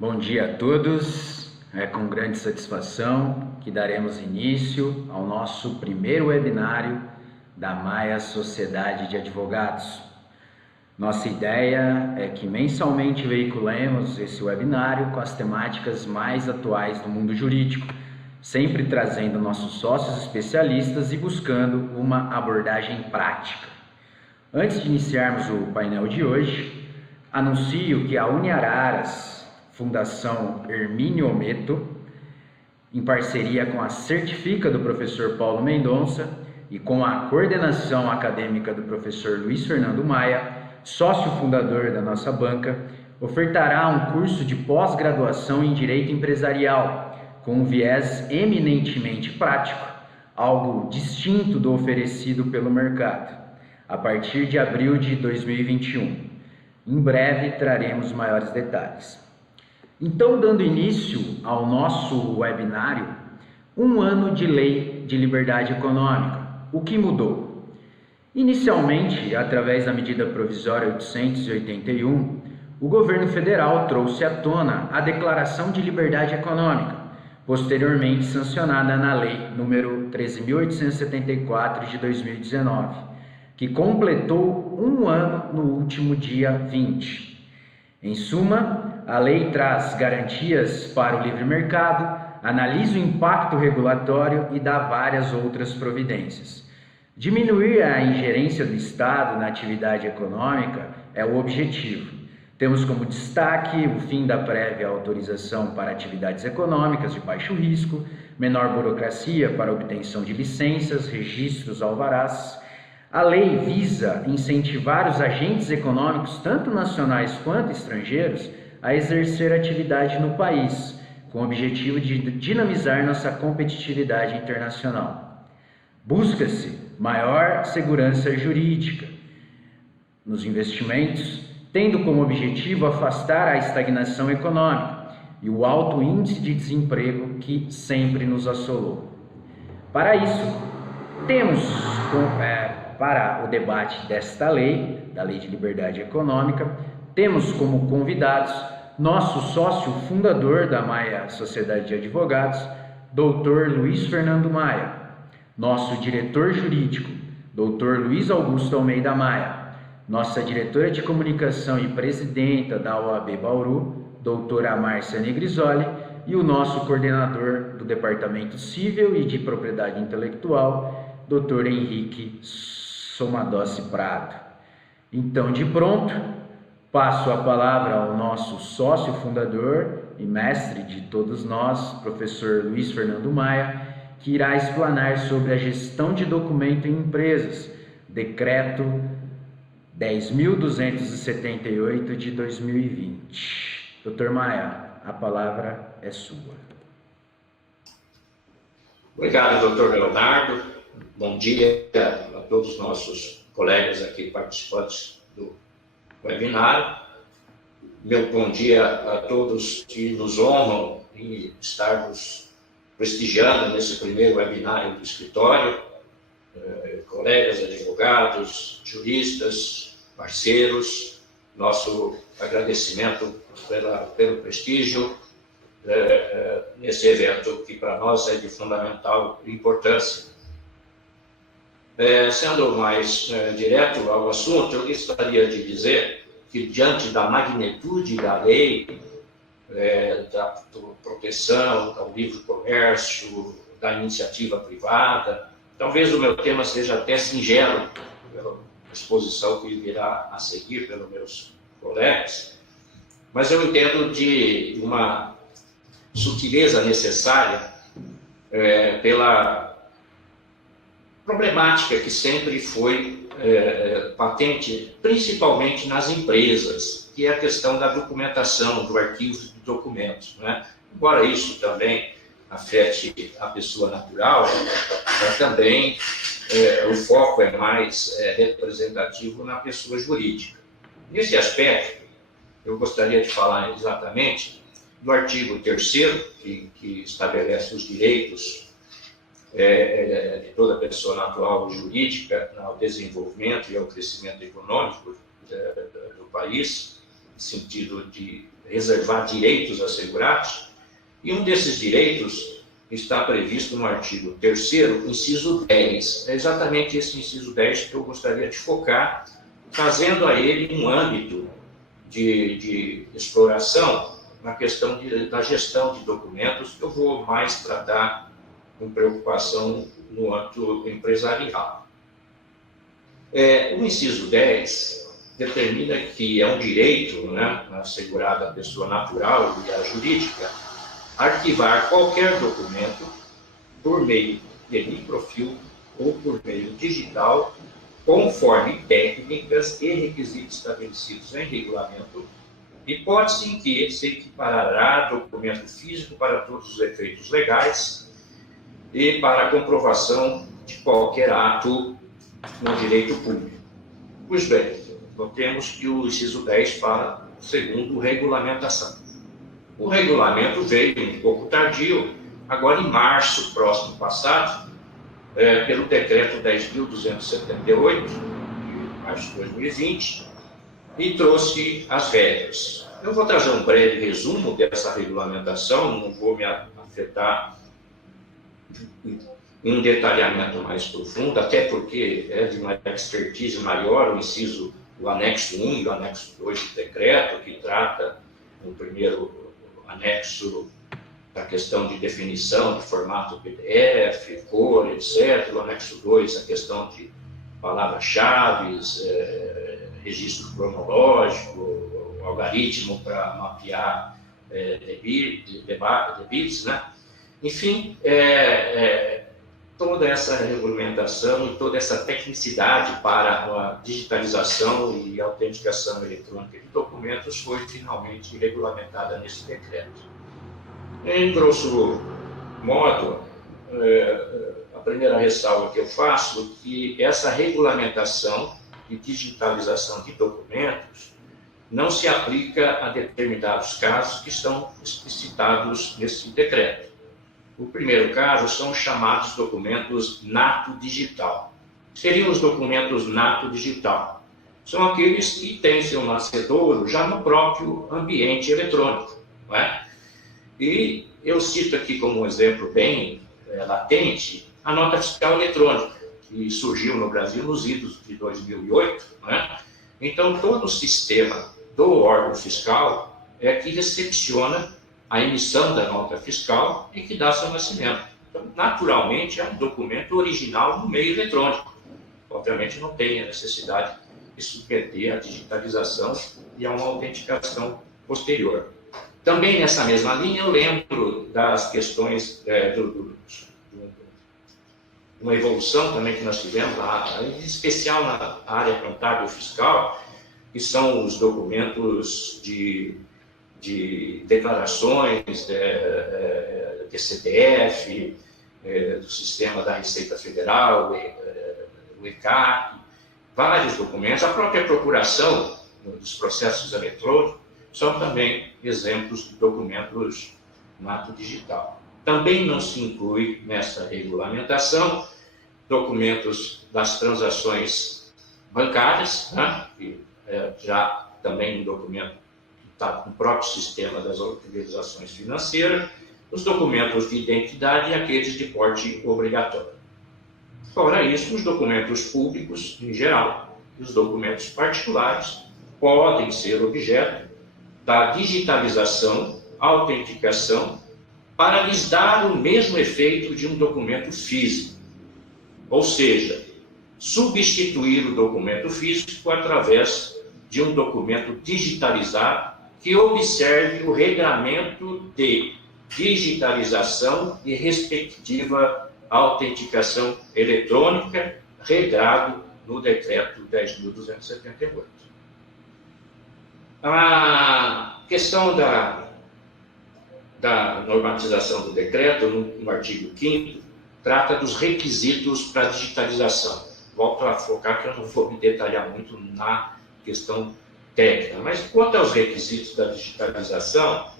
Bom dia a todos. É com grande satisfação que daremos início ao nosso primeiro webinário da Maia Sociedade de Advogados. Nossa ideia é que mensalmente veiculemos esse webinário com as temáticas mais atuais do mundo jurídico, sempre trazendo nossos sócios especialistas e buscando uma abordagem prática. Antes de iniciarmos o painel de hoje, anuncio que a Uniararas, Fundação Hermínio Ometo, em parceria com a Certifica do professor Paulo Mendonça e com a coordenação acadêmica do professor Luiz Fernando Maia, sócio fundador da nossa banca, ofertará um curso de pós-graduação em Direito Empresarial, com um viés eminentemente prático, algo distinto do oferecido pelo mercado, a partir de abril de 2021. Em breve traremos maiores detalhes. Então, dando início ao nosso webinário, um ano de lei de liberdade econômica. O que mudou? Inicialmente, através da medida provisória 881, o governo federal trouxe à tona a Declaração de Liberdade Econômica, posteriormente sancionada na Lei número 13.874 de 2019, que completou um ano no último dia 20. Em suma, a lei traz garantias para o livre mercado, analisa o impacto regulatório e dá várias outras providências. Diminuir a ingerência do Estado na atividade econômica é o objetivo. Temos como destaque o fim da prévia autorização para atividades econômicas de baixo risco, menor burocracia para obtenção de licenças, registros, alvarás. A lei visa incentivar os agentes econômicos, tanto nacionais quanto estrangeiros, a exercer atividade no país, com o objetivo de dinamizar nossa competitividade internacional. Busca-se maior segurança jurídica nos investimentos, tendo como objetivo afastar a estagnação econômica e o alto índice de desemprego que sempre nos assolou. Para isso, temos para o debate desta lei, da Lei de Liberdade Econômica, temos como convidados nosso sócio fundador da Maia Sociedade de Advogados, Dr. Luiz Fernando Maia, nosso diretor jurídico, Dr. Luiz Augusto Almeida Maia, nossa diretora de comunicação e presidenta da OAB Bauru, doutora Márcia Negrisoli, e o nosso coordenador do Departamento Civil e de Propriedade Intelectual, Dr. Henrique Somadossi Prado. Então, de pronto, passo a palavra ao nosso sócio fundador e mestre de todos nós, professor Luiz Fernando Maia, que irá explanar sobre a gestão de documento em empresas, decreto 10.278 de 2020. Dr. Maia, a palavra é sua. Obrigado, doutor Leonardo. Bom dia a todos os nossos colegas aqui participantes do webinário. Meu bom dia a todos que nos honram em estarmos prestigiando nesse primeiro webinário do escritório, colegas, advogados, juristas, parceiros. Nosso agradecimento pelo prestígio nesse evento que para nós é de fundamental importância. Sendo mais direto ao assunto, eu gostaria de dizer que, diante da magnitude da lei, da proteção ao livre comércio, da iniciativa privada, talvez o meu tema seja até singelo, pela exposição que virá a seguir pelos meus colegas, mas eu entendo de uma sutileza necessária pela problemática que sempre foi patente, principalmente nas empresas, que é a questão da documentação, do arquivo de documentos, né? Embora isso também afete a pessoa natural, também o foco é mais representativo na pessoa jurídica. Nesse aspecto, eu gostaria de falar exatamente do artigo 3º, que estabelece os direitos de toda pessoa natural e jurídica ao desenvolvimento e ao crescimento econômico do país, no sentido de reservar direitos assegurados, e um desses direitos está previsto no artigo 3º, inciso 10. É exatamente esse inciso 10 que eu gostaria de focar, trazendo a ele um âmbito de exploração na questão da gestão de documentos, que eu vou mais tratar com preocupação no âmbito empresarial. O inciso 10 determina que é um direito, né, assegurado à pessoa natural e à jurídica, arquivar qualquer documento por meio de microfilme ou por meio digital, conforme técnicas e requisitos estabelecidos em regulamento, hipótese em que se equiparará documento físico para todos os efeitos legais e para a comprovação de qualquer ato no direito público. Pois bem, notemos que o inciso 10 fala segundo regulamentação. O regulamento veio um pouco tardio, agora em março, próximo passado, pelo decreto 10.278, de março de 2020, e trouxe as regras. Eu vou trazer um breve resumo dessa regulamentação, não vou me afetar em um detalhamento mais profundo, até porque é de uma expertise maior o anexo 1 e o anexo 2 do decreto, que trata no primeiro anexo da questão de definição de formato PDF, cor, etc. O anexo 2, a questão de palavras-chave, registro cronológico, algoritmo para mapear debites, né? Enfim, toda essa regulamentação e toda essa tecnicidade para a digitalização e autenticação eletrônica de documentos foi finalmente regulamentada nesse decreto. Em grosso modo, a primeira ressalva que eu faço é que essa regulamentação e digitalização de documentos não se aplica a determinados casos que estão explicitados nesse decreto. O primeiro caso são os chamados documentos nato digital. Seriam os documentos nato digital. São aqueles que têm seu nascedouro já no próprio ambiente eletrônico, não é? E eu cito aqui como um exemplo bem latente a nota fiscal eletrônica, que surgiu no Brasil nos idos de 2008. Não é? Então, todo o sistema do órgão fiscal é que recepciona a emissão da nota fiscal e que dá seu nascimento. Então, naturalmente, é um documento original no meio eletrônico. Obviamente, não tem a necessidade de submeter a digitalização e a uma autenticação posterior. Também nessa mesma linha, eu lembro das questões uma evolução também que nós tivemos, em especial na área contábil fiscal, que são os documentos de declarações de CPF, do sistema da Receita Federal, o ECAC, vários documentos. A própria procuração dos processos eletrônicos são também exemplos de documentos no ato digital. Também não se inclui nessa regulamentação documentos das transações bancárias, né? Que já também um documento que está no próprio sistema das autorizações financeiras, os documentos de identidade e aqueles de porte obrigatório. Fora isso, os documentos públicos em geral e os documentos particulares podem ser objeto da digitalização, autenticação, para lhes dar o mesmo efeito de um documento físico. Ou seja, substituir o documento físico através de um documento digitalizado que observe o regramento de digitalização e respectiva autenticação eletrônica, regrado no decreto 10.278. A questão da normatização do decreto, no artigo 5º, trata dos requisitos para a digitalização. Volto a focar que eu não vou me detalhar muito na questão técnica, mas quanto aos requisitos da digitalização,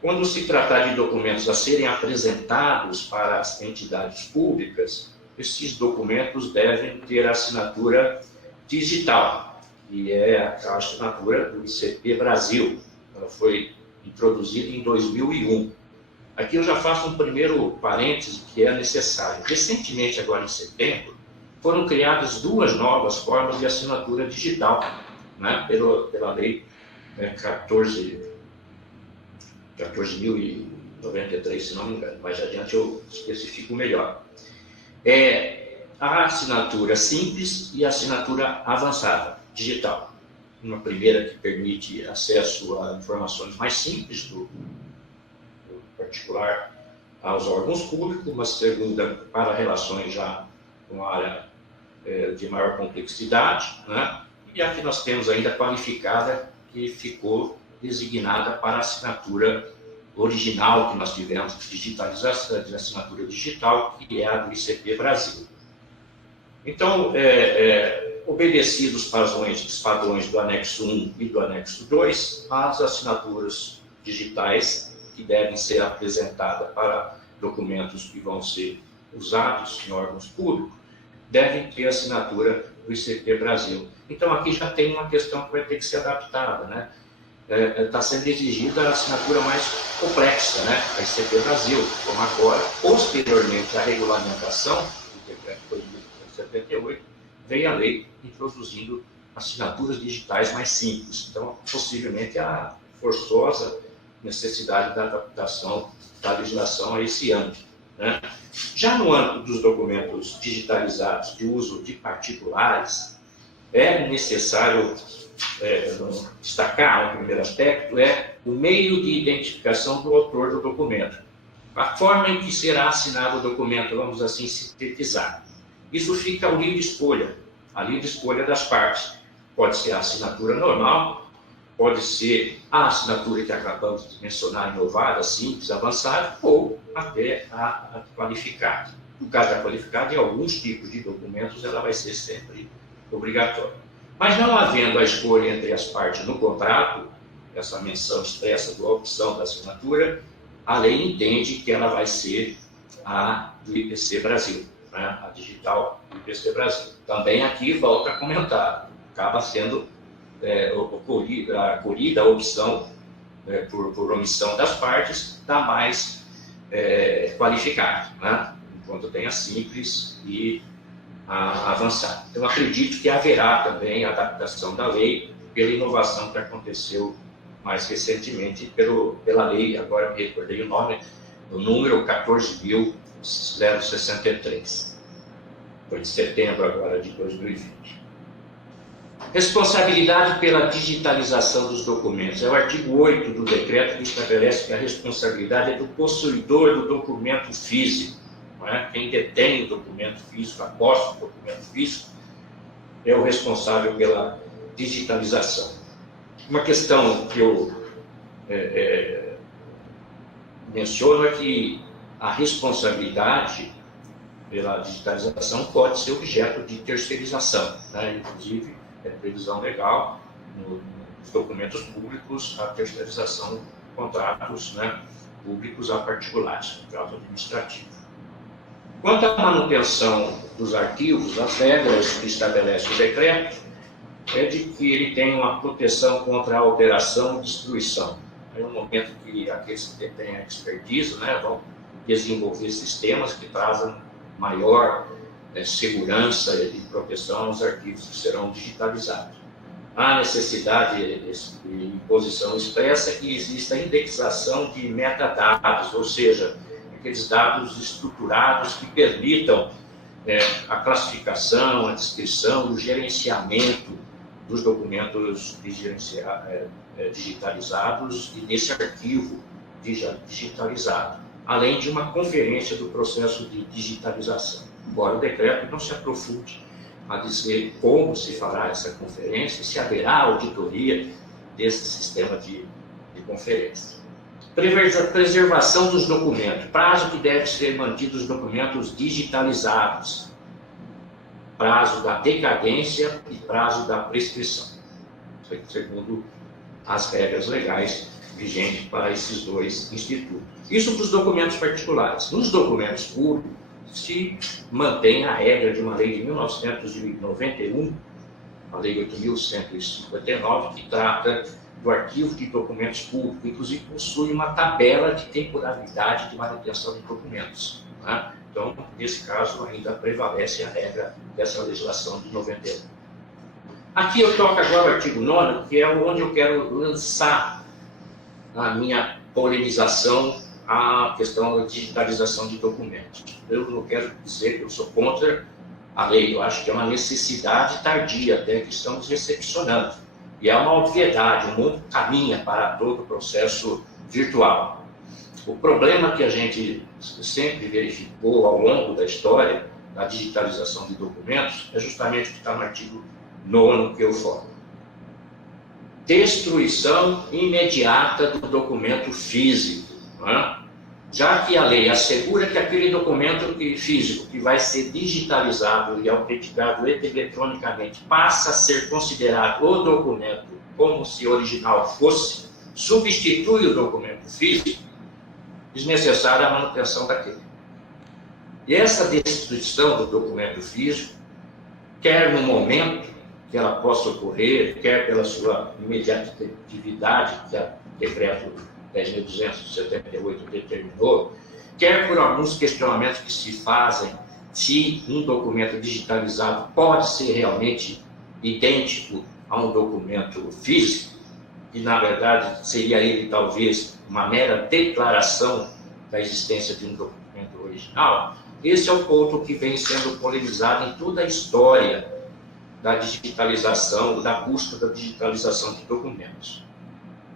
quando se tratar de documentos a serem apresentados para as entidades públicas, esses documentos devem ter assinatura digital, que é a assinatura do ICP Brasil, ela foi introduzida em 2001. Aqui eu já faço um primeiro parêntese que é necessário. Recentemente, agora em setembro, foram criadas 2 novas formas de assinatura digital, né, pela lei 14.093, se não me engano. Mais adiante eu especifico melhor. A assinatura simples e a assinatura avançada, digital. Uma primeira que permite acesso a informações mais simples do particular aos órgãos públicos, uma segunda para relações já com a área de maior complexidade, né? E aqui nós temos ainda a qualificada, que ficou designada para a assinatura original que nós tivemos de digitalização, de assinatura digital, que é a do ICP Brasil. Então, obedecidos os padrões do anexo 1 e do anexo 2, as assinaturas digitais que devem ser apresentadas para documentos que vão ser usados em órgãos públicos, devem ter assinatura do ICP Brasil. Então, aqui já tem uma questão que vai ter que ser adaptada, né? Está sendo exigida a assinatura mais complexa, né? A ICP Brasil, como agora, posteriormente à regulamentação do decreto 878, veio a lei introduzindo assinaturas digitais mais simples. Então, possivelmente, a forçosa necessidade da adaptação da legislação a esse âmbito, né? Já no âmbito dos documentos digitalizados de uso de particulares, é necessário destacar um primeiro aspecto, o meio de identificação do autor do documento. A forma em que será assinado o documento, vamos assim sintetizar. Isso fica ao livre escolha, a livre escolha das partes. Pode ser a assinatura normal, pode ser a assinatura que acabamos de mencionar, inovada, simples, avançada, ou até a qualificada. No caso da qualificada, em alguns tipos de documentos, ela vai ser sempre obrigatória. Mas não havendo a escolha entre as partes no contrato, essa menção expressa da opção da assinatura, a lei entende que ela vai ser a do IPC Brasil, né? A digital do IPC Brasil. Também aqui, volta a comentar, acaba sendo acolhida a opção, por omissão das partes, da mais qualificada, né? Enquanto tem a simples e a avançada. Então, acredito que haverá também a adaptação da lei pela inovação que aconteceu mais recentemente pela lei, agora me recordei o número 14.063. Foi de setembro agora de 2020. Responsabilidade pela digitalização dos documentos. É o artigo 8 do decreto que estabelece que a responsabilidade é do possuidor do documento físico. Não é? Quem detém o documento físico, a posse do documento físico, é o responsável pela digitalização. Uma questão que eu menciono é que a responsabilidade pela digitalização pode ser objeto de terceirização, né? Inclusive, é previsão legal nos documentos públicos a terceirização de contratos, né, públicos a particulares, contrato administrativo. Quanto à manutenção dos arquivos, as regras que estabelece o decreto é de que ele tem uma proteção contra a alteração e destruição. É um momento que aqueles que têm a expertise, né, vão desenvolver sistemas que trazem maior segurança e proteção aos arquivos que serão digitalizados. Há necessidade de imposição expressa que exista a indexação de metadados, ou seja, aqueles dados estruturados que permitam a classificação, a descrição, o gerenciamento dos documentos digitalizados e desse arquivo digitalizado, além de uma conferência do processo de digitalização. Embora o decreto não se aprofunde a dizer como se fará essa conferência, se haverá auditoria desse sistema de conferência. Preservação dos documentos, prazo que deve ser mantido os documentos digitalizados, prazo da decadência e prazo da prescrição, segundo as regras legais vigentes para esses dois institutos. Isso para os documentos particulares. Nos documentos públicos, se mantém a regra de uma lei de 1991, a lei 8.159, que trata do arquivo de documentos públicos, inclusive possui uma tabela de temporalidade de manutenção de documentos. Né? Então, nesse caso, ainda prevalece a regra dessa legislação de 91. Aqui eu toco agora o artigo 9º, que é onde eu quero lançar a minha polemização à questão da digitalização de documentos. Eu não quero dizer que eu sou contra a lei, eu acho que é uma necessidade tardia até que estamos recepcionando. E é uma obviedade, o mundo caminha para todo o processo virtual. O problema que a gente sempre verificou ao longo da história da digitalização de documentos é justamente o que está no artigo 9º que eu falo. Destruição imediata do documento físico. Né? Já que a lei assegura que aquele documento físico que vai ser digitalizado e autenticado eletronicamente passa a ser considerado o documento como se original fosse, substitui o documento físico, desnecessária a manutenção daquele. E essa destruição do documento físico, quer no momento que ela possa ocorrer, quer pela sua imediatividade, que o decreto 10.278 determinou, quer por alguns questionamentos que se fazem se um documento digitalizado pode ser realmente idêntico a um documento físico, e na verdade seria ele talvez uma mera declaração da existência de um documento original. Esse é o ponto que vem sendo polemizado em toda a história da digitalização, da busca da digitalização de documentos.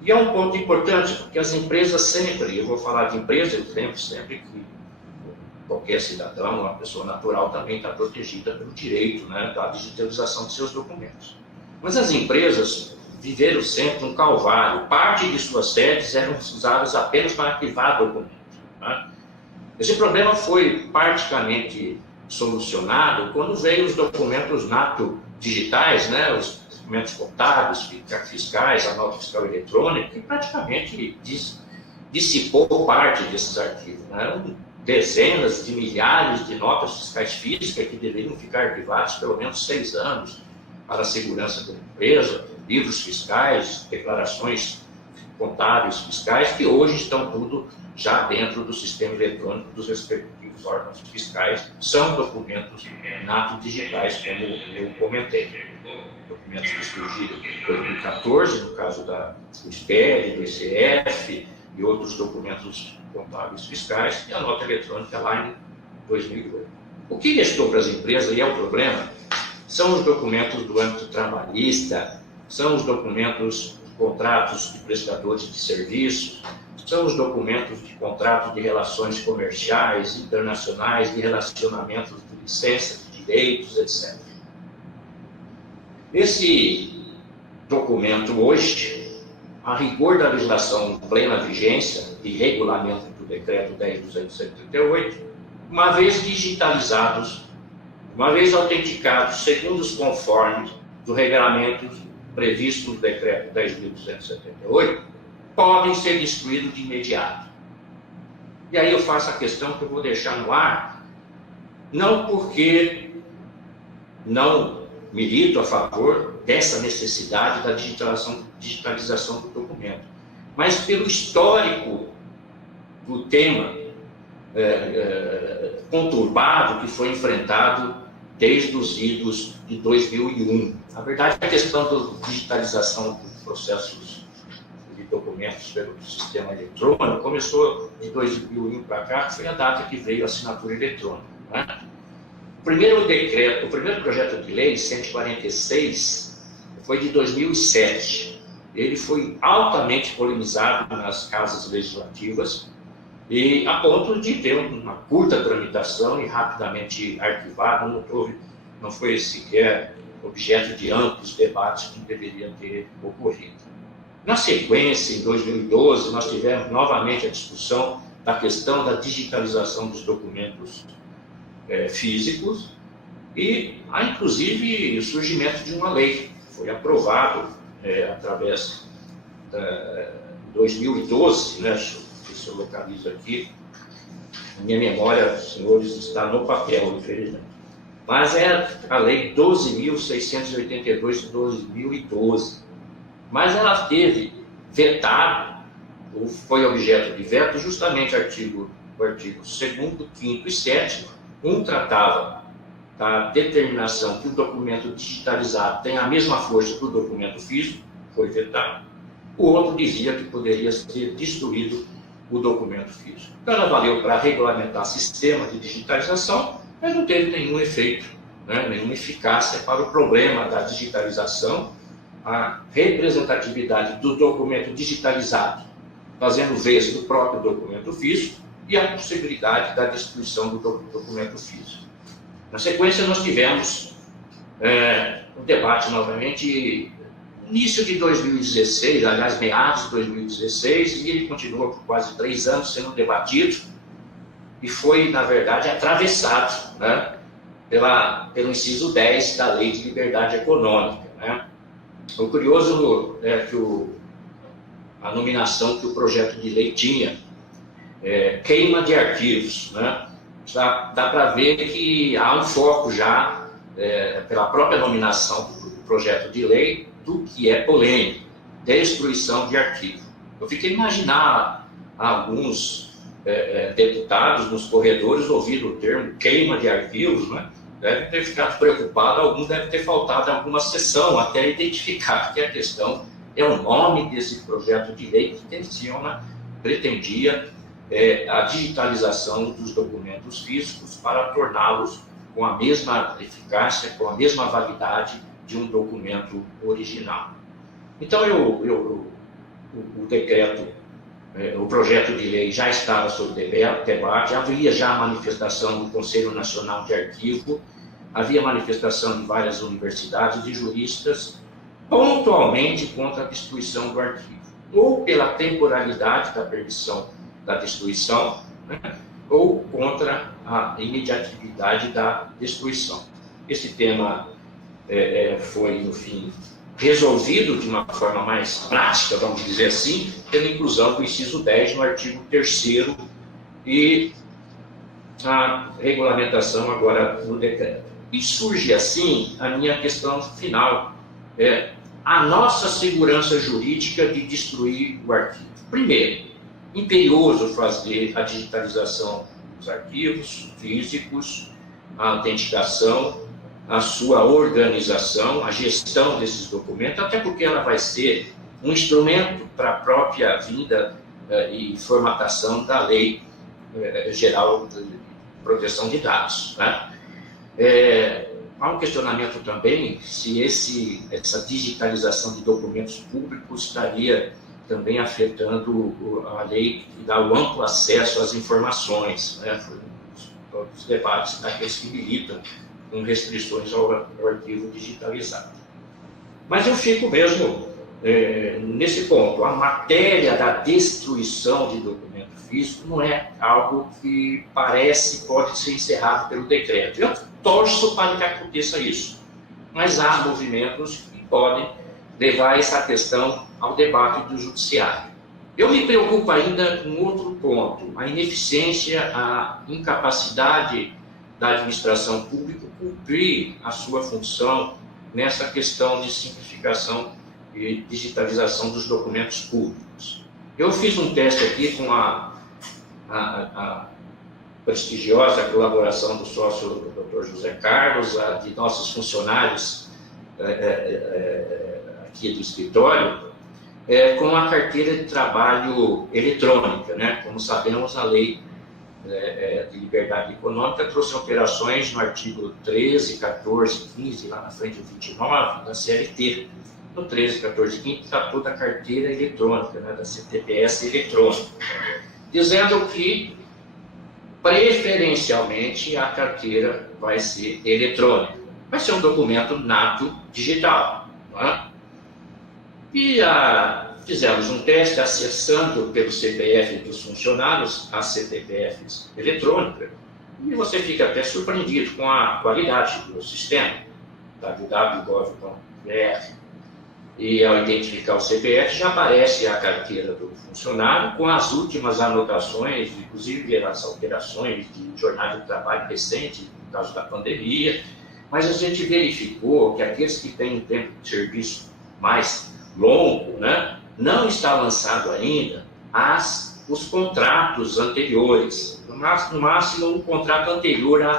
E é um ponto importante, porque as empresas sempre, eu vou falar de empresa, eu lembro sempre que qualquer cidadão, uma pessoa natural, também está protegida pelo direito, né, da digitalização de seus documentos. Mas as empresas viveram sempre um calvário. Parte de suas sedes eram usadas apenas para arquivar documentos. Né? Esse problema foi praticamente solucionado quando veio os documentos nato digitais, né, os documentos contábeis, fiscais, a nota fiscal eletrônica, que praticamente dissipou parte desses arquivos. Né? Eram dezenas de milhares de notas fiscais físicas que deveriam ficar arquivadas pelo menos 6 anos para a segurança da empresa, livros fiscais, declarações contábeis fiscais, que hoje estão tudo já dentro do sistema eletrônico dos respectivos órgãos fiscais, são documentos nato digitais, como eu comentei. Documentos que surgiram em 2014, no caso do SPED, do ICF e outros documentos contábeis fiscais, e a nota eletrônica lá em 2008. O que restou para as empresas, e é o problema, são os documentos do âmbito trabalhista, são os documentos de contratos de prestadores de serviços, são os documentos de contratos de relações comerciais, internacionais, de relacionamentos de licença, de direitos, etc. Esse documento hoje, a rigor da legislação em plena vigência e regulamento do decreto 10.278, uma vez digitalizados, uma vez autenticados segundo os conformes do regulamento previsto no decreto 10.278, podem ser destruídos de imediato. E aí eu faço a questão que eu vou deixar no ar, não porque não milito a favor dessa necessidade da digitalização do documento, mas pelo histórico do tema conturbado que foi enfrentado desde os idos de 2001. Na verdade, a questão da digitalização dos processos de documentos pelo sistema eletrônico começou de 2001 para cá, que foi a data que veio a assinatura eletrônica. Né? O primeiro projeto de lei, 146, foi de 2007. Ele foi altamente polemizado nas casas legislativas, e a ponto de ter uma curta tramitação e rapidamente arquivado, não foi sequer objeto de amplos debates que deveriam ter ocorrido. Na sequência, em 2012, nós tivemos novamente a discussão da questão da digitalização dos documentos físicos e há, inclusive, o surgimento de uma lei. Foi aprovado através de 2012, né, se eu localizo aqui, a minha memória, senhores, está no papel, infelizmente. Mas é a Lei 12.682 de 2012. Mas ela teve vetado, ou foi objeto de veto, justamente o artigo 2º, 5º e 7º. Um tratava da determinação que o documento digitalizado tem a mesma força que o documento físico, foi vetado. O outro dizia que poderia ser destruído o documento físico. Então, ela valeu para regulamentar sistema de digitalização, mas não teve nenhum efeito, né, nenhuma eficácia para o problema da digitalização, a representatividade do documento digitalizado, fazendo vez do próprio documento físico, e a possibilidade da destruição do documento físico. Na sequência, nós tivemos um debate novamente início de 2016, aliás, meados de 2016, e ele continuou por quase 3 anos sendo debatido, e foi, na verdade, atravessado, né, pelo inciso 10 da Lei de Liberdade Econômica, né. O curioso é que a nominação que o projeto de lei tinha, queima de arquivos, né. Dá para ver que há um foco já, pela própria nominação do projeto de lei, do que é polêmico, destruição de arquivo. Eu fiquei imaginar alguns deputados nos corredores ouvindo o termo queima de arquivos, né? Devem ter ficado preocupados, alguns devem ter faltado alguma sessão até identificar que a questão é o nome desse projeto de lei que pretendia a digitalização dos documentos físicos para torná-los com a mesma eficácia, com a mesma validade de um documento original. Então, o decreto, o projeto de lei já estava sob debate, havia já a manifestação do Conselho Nacional de Arquivo, havia manifestação de várias universidades e juristas, pontualmente contra a destruição do arquivo, ou pela temporalidade da permissão da destruição, né, ou contra a imediatividade da destruição. Esse tema foi, no fim, resolvido de uma forma mais prática, vamos dizer assim, pela inclusão do inciso 10 no artigo 3º e a regulamentação agora no decreto. E surge, assim, a minha questão final, a nossa segurança jurídica de destruir o arquivo. Primeiro, imperioso fazer a digitalização dos arquivos físicos, a autenticação, a sua organização, a gestão desses documentos, até porque ela vai ser um instrumento para a própria vida e formatação da Lei Geral de Proteção de Dados, né? Há um questionamento também se essa digitalização de documentos públicos estaria também afetando a lei que dá o amplo acesso às informações, né? Todos os debates daqueles que militam com restrições ao arquivo digitalizado. Mas eu fico mesmo nesse ponto. A matéria da destruição de documento físico não é algo que pode ser encerrado pelo decreto. Eu torço para que aconteça isso, mas há movimentos que podem levar essa questão ao debate do judiciário. Eu me preocupo ainda com outro ponto, a ineficiência, a incapacidade da administração pública cumprir a sua função nessa questão de simplificação e digitalização dos documentos públicos. Eu fiz um teste aqui com a prestigiosa colaboração do sócio do Dr. José Carlos, de nossos funcionários aqui do escritório, com a carteira de trabalho eletrônica, né? Como sabemos, a lei de liberdade econômica trouxe alterações no artigo 13, 14, 15, lá na frente do 29, da CLT. No 13, 14 e 15 tratou da carteira eletrônica, né, da CTPS eletrônica, dizendo que, preferencialmente, a carteira vai ser eletrônica. Vai ser um documento nato digital, não é? E fizemos um teste acessando pelo CPF dos funcionários as CPFs eletrônicas, e você fica até surpreendido com a qualidade do sistema, www.gov.br. E ao identificar o CPF, já aparece a carteira do funcionário com as últimas anotações, inclusive as alterações de jornada de trabalho recente, no caso da pandemia. Mas a gente verificou que aqueles que têm um tempo de serviço mais longo, né, não está lançado ainda os contratos anteriores, no máximo um contrato anterior ao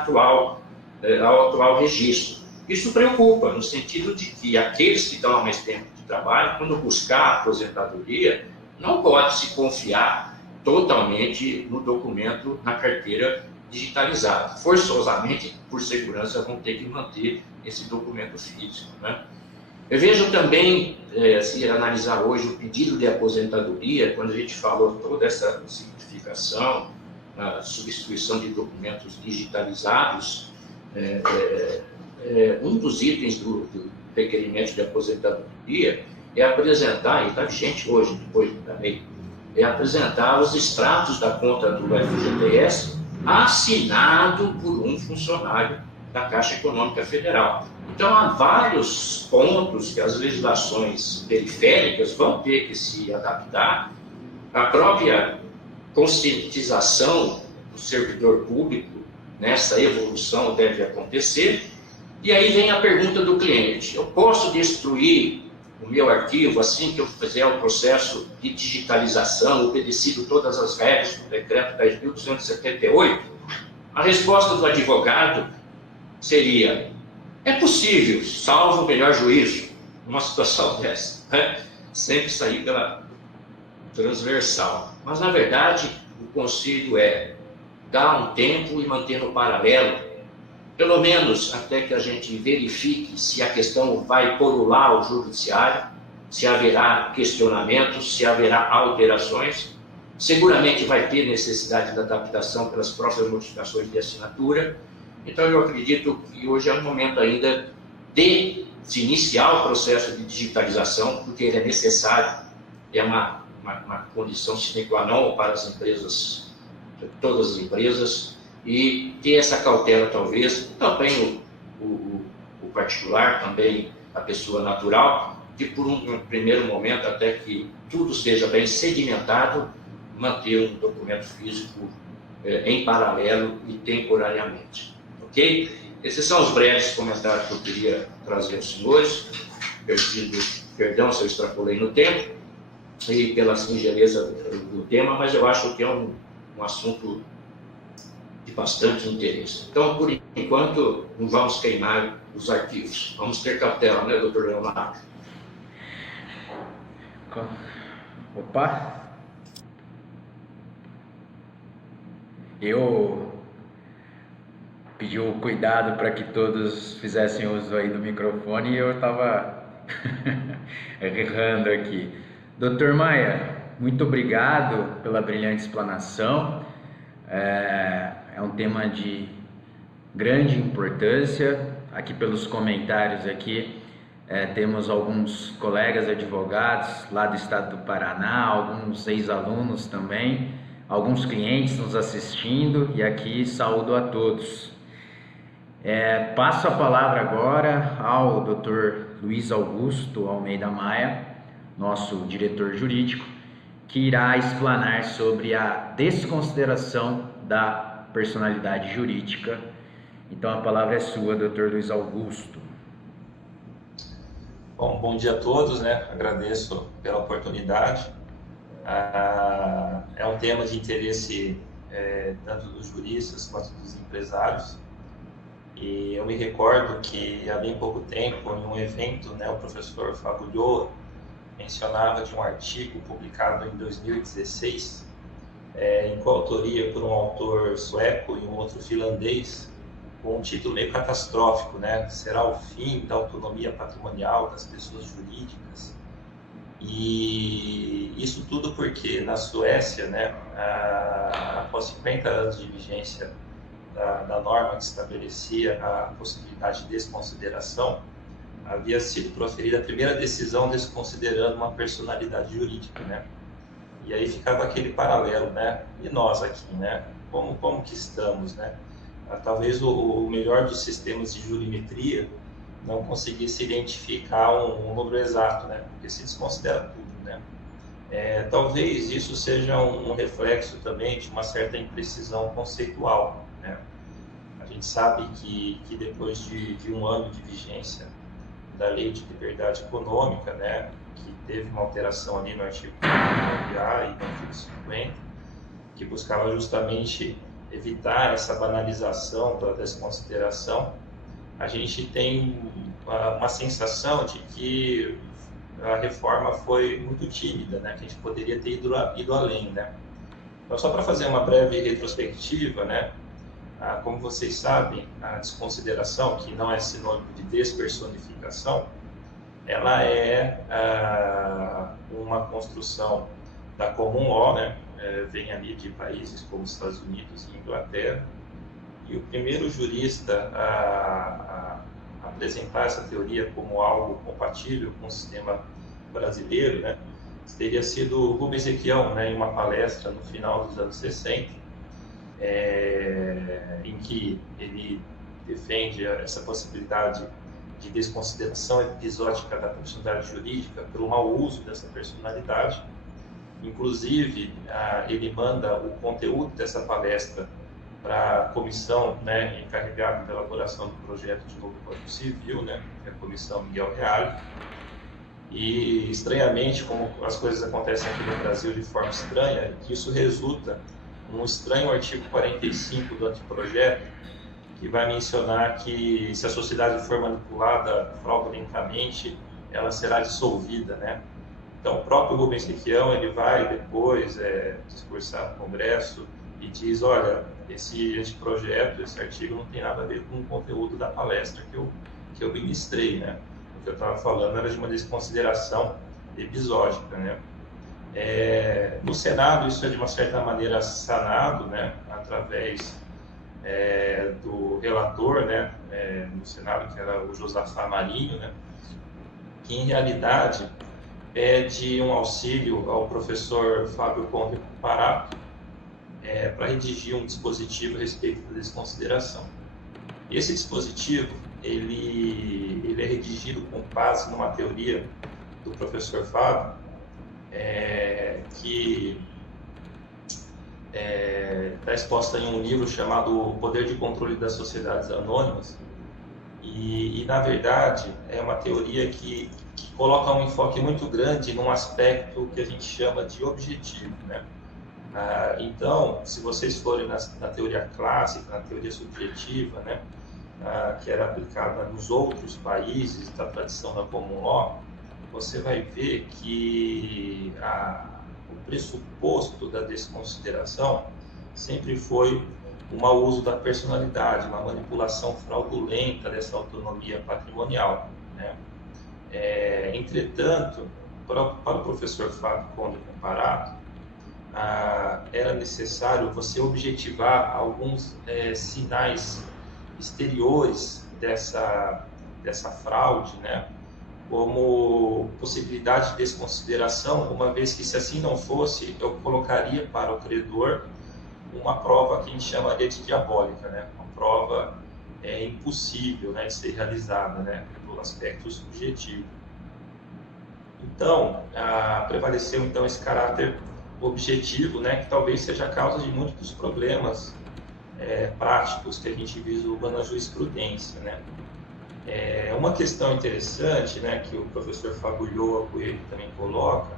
atual registro. Isso preocupa, no sentido de que aqueles que estão há mais tempo de trabalho, quando buscar a aposentadoria, não pode se confiar totalmente no documento, na carteira digitalizada. Forçosamente, por segurança, vão ter que manter esse documento físico, né? Eu vejo também, se analisar hoje o pedido de aposentadoria, quando a gente falou toda essa simplificação, a substituição de documentos digitalizados, um dos itens do requerimento de aposentadoria é apresentar, e está vigente hoje, depois da lei, é apresentar os extratos da conta do FGTS assinado por um funcionário da Caixa Econômica Federal. Então, há vários pontos que as legislações periféricas vão ter que se adaptar. A própria conscientização do servidor público nessa evolução deve acontecer. E aí vem a pergunta do cliente: eu posso destruir o meu arquivo assim que eu fizer o processo de digitalização, obedecido todas as regras do decreto 10.278? A resposta do advogado seria: é possível, salvo o melhor juízo, numa situação dessa, né? Sempre sair pela transversal. Mas, na verdade, o conselho é dar um tempo e manter no paralelo, pelo menos até que a gente verifique se a questão vai polular o judiciário, se haverá questionamentos, se haverá alterações. Seguramente vai ter necessidade de adaptação pelas próprias modificações de assinatura. Então, eu acredito que hoje é um momento ainda de se iniciar o processo de digitalização, porque ele é necessário, é uma condição sine qua non para as empresas, todas as empresas, e ter essa cautela, talvez, também o particular, também a pessoa natural, de por um primeiro momento, até que tudo esteja bem sedimentado, manter um documento físico em paralelo e temporariamente. Ok? Esses são os breves comentários que eu queria trazer aos senhores. Perdão se eu extrapolei no tempo e pela singeleza do tema, mas eu acho que é um assunto de bastante interesse. Então, por enquanto, não vamos queimar os arquivos. Vamos ter cautela, né, doutor Leonardo? Opa! Eu pedi o cuidado para que todos fizessem uso aí do microfone e eu estava errando aqui. Doutor Maia, muito obrigado pela brilhante explanação. É um tema de grande importância. Aqui pelos comentários aqui, temos alguns colegas advogados lá do estado do Paraná, alguns ex-alunos também, alguns clientes nos assistindo, e aqui saúdo a todos. Passo a palavra agora ao Dr. Luiz Augusto Almeida Maia, nosso diretor jurídico, que irá explanar sobre a desconsideração da personalidade jurídica. Então a palavra é sua, Dr. Luiz Augusto. Bom dia a todos, né? Agradeço pela oportunidade. É um tema de interesse tanto dos juristas quanto dos empresários. E eu me recordo que há bem pouco tempo, em um evento, né, o professor Fábio Ulloa mencionava de um artigo publicado em 2016, em coautoria por um autor sueco e um outro finlandês, com um título meio catastrófico, né? Será o fim da autonomia patrimonial das pessoas jurídicas? E isso tudo porque na Suécia, né, após 50 anos de vigência da norma que estabelecia a possibilidade de desconsideração, havia sido proferida a primeira decisão desconsiderando uma personalidade jurídica, né? E aí ficava aquele paralelo, né? E nós aqui, né? Como que estamos, né? Talvez o melhor dos sistemas de jurimetria não conseguisse identificar um número exato, né? Porque se desconsidera tudo, né? Talvez isso seja um reflexo também de uma certa imprecisão conceitual, né? A gente sabe que depois de um ano de vigência da Lei de Liberdade Econômica, né, que teve uma alteração ali no artigo 49A e no artigo 50, que buscava justamente evitar essa banalização da desconsideração. A gente tem uma sensação de que a reforma foi muito tímida, né? Que a gente poderia ter ido além, né? Então, só para fazer uma breve retrospectiva, né? Como vocês sabem, a desconsideração, que não é sinônimo de despersonificação, ela é uma construção da common law, né? Vem ali de países como Estados Unidos e Inglaterra, e o primeiro jurista a apresentar essa teoria como algo compatível com o sistema brasileiro, né, teria sido Rubens Requião, né, em uma palestra no final dos anos 60, em que ele defende essa possibilidade de desconsideração episódica da personalidade jurídica pelo mau uso dessa personalidade. Inclusive, ele manda o conteúdo dessa palestra para a comissão, né, encarregada da elaboração do projeto de novo Código Civil, né, que é a comissão Miguel Reale. E, estranhamente, como as coisas acontecem aqui no Brasil de forma estranha, isso resulta num estranho artigo 45 do anteprojeto, que vai mencionar que se a sociedade for manipulada fraudulentamente, ela será dissolvida, né? Então, o próprio Rubens Requião, ele vai depois discursar no Congresso e diz, olha, esse anteprojeto, esse artigo não tem nada a ver com o conteúdo da palestra que eu ministrei, né? O que eu estava falando era de uma desconsideração episódica, né? No Senado, isso é de uma certa maneira sanado, né? Através do relator, né? No Senado, que era o Josafá Marinho, né? Que em realidade pede um auxílio ao professor Fábio Conde Comparato para redigir um dispositivo a respeito da desconsideração. Esse dispositivo ele é redigido com base numa teoria do professor Fábio, que está exposta em um livro chamado O Poder de Controle das Sociedades Anônimas, e na verdade é uma teoria que coloca um enfoque muito grande num aspecto que a gente chama de objetivo, né? Então, se vocês forem na teoria clássica, na teoria subjetiva, né, que era aplicada nos outros países da tradição da common law, você vai ver que o pressuposto da desconsideração sempre foi o mau uso da personalidade, uma manipulação fraudulenta dessa autonomia patrimonial, né? Entretanto, para o professor Fábio Conde Comparato, era necessário você objetivar alguns sinais exteriores dessa fraude, né? Como possibilidade de desconsideração, uma vez que, se assim não fosse, eu colocaria para o credor uma prova que a gente chamaria de diabólica, né? Uma prova impossível, né, de ser realizada, né, pelo aspecto subjetivo. Então, prevaleceu então esse caráter objetivo, né, que talvez seja a causa de muitos dos problemas práticos que a gente vislumbra na jurisprudência, né. Uma questão interessante, né, que o professor Fábio Ulloa Coelho também coloca,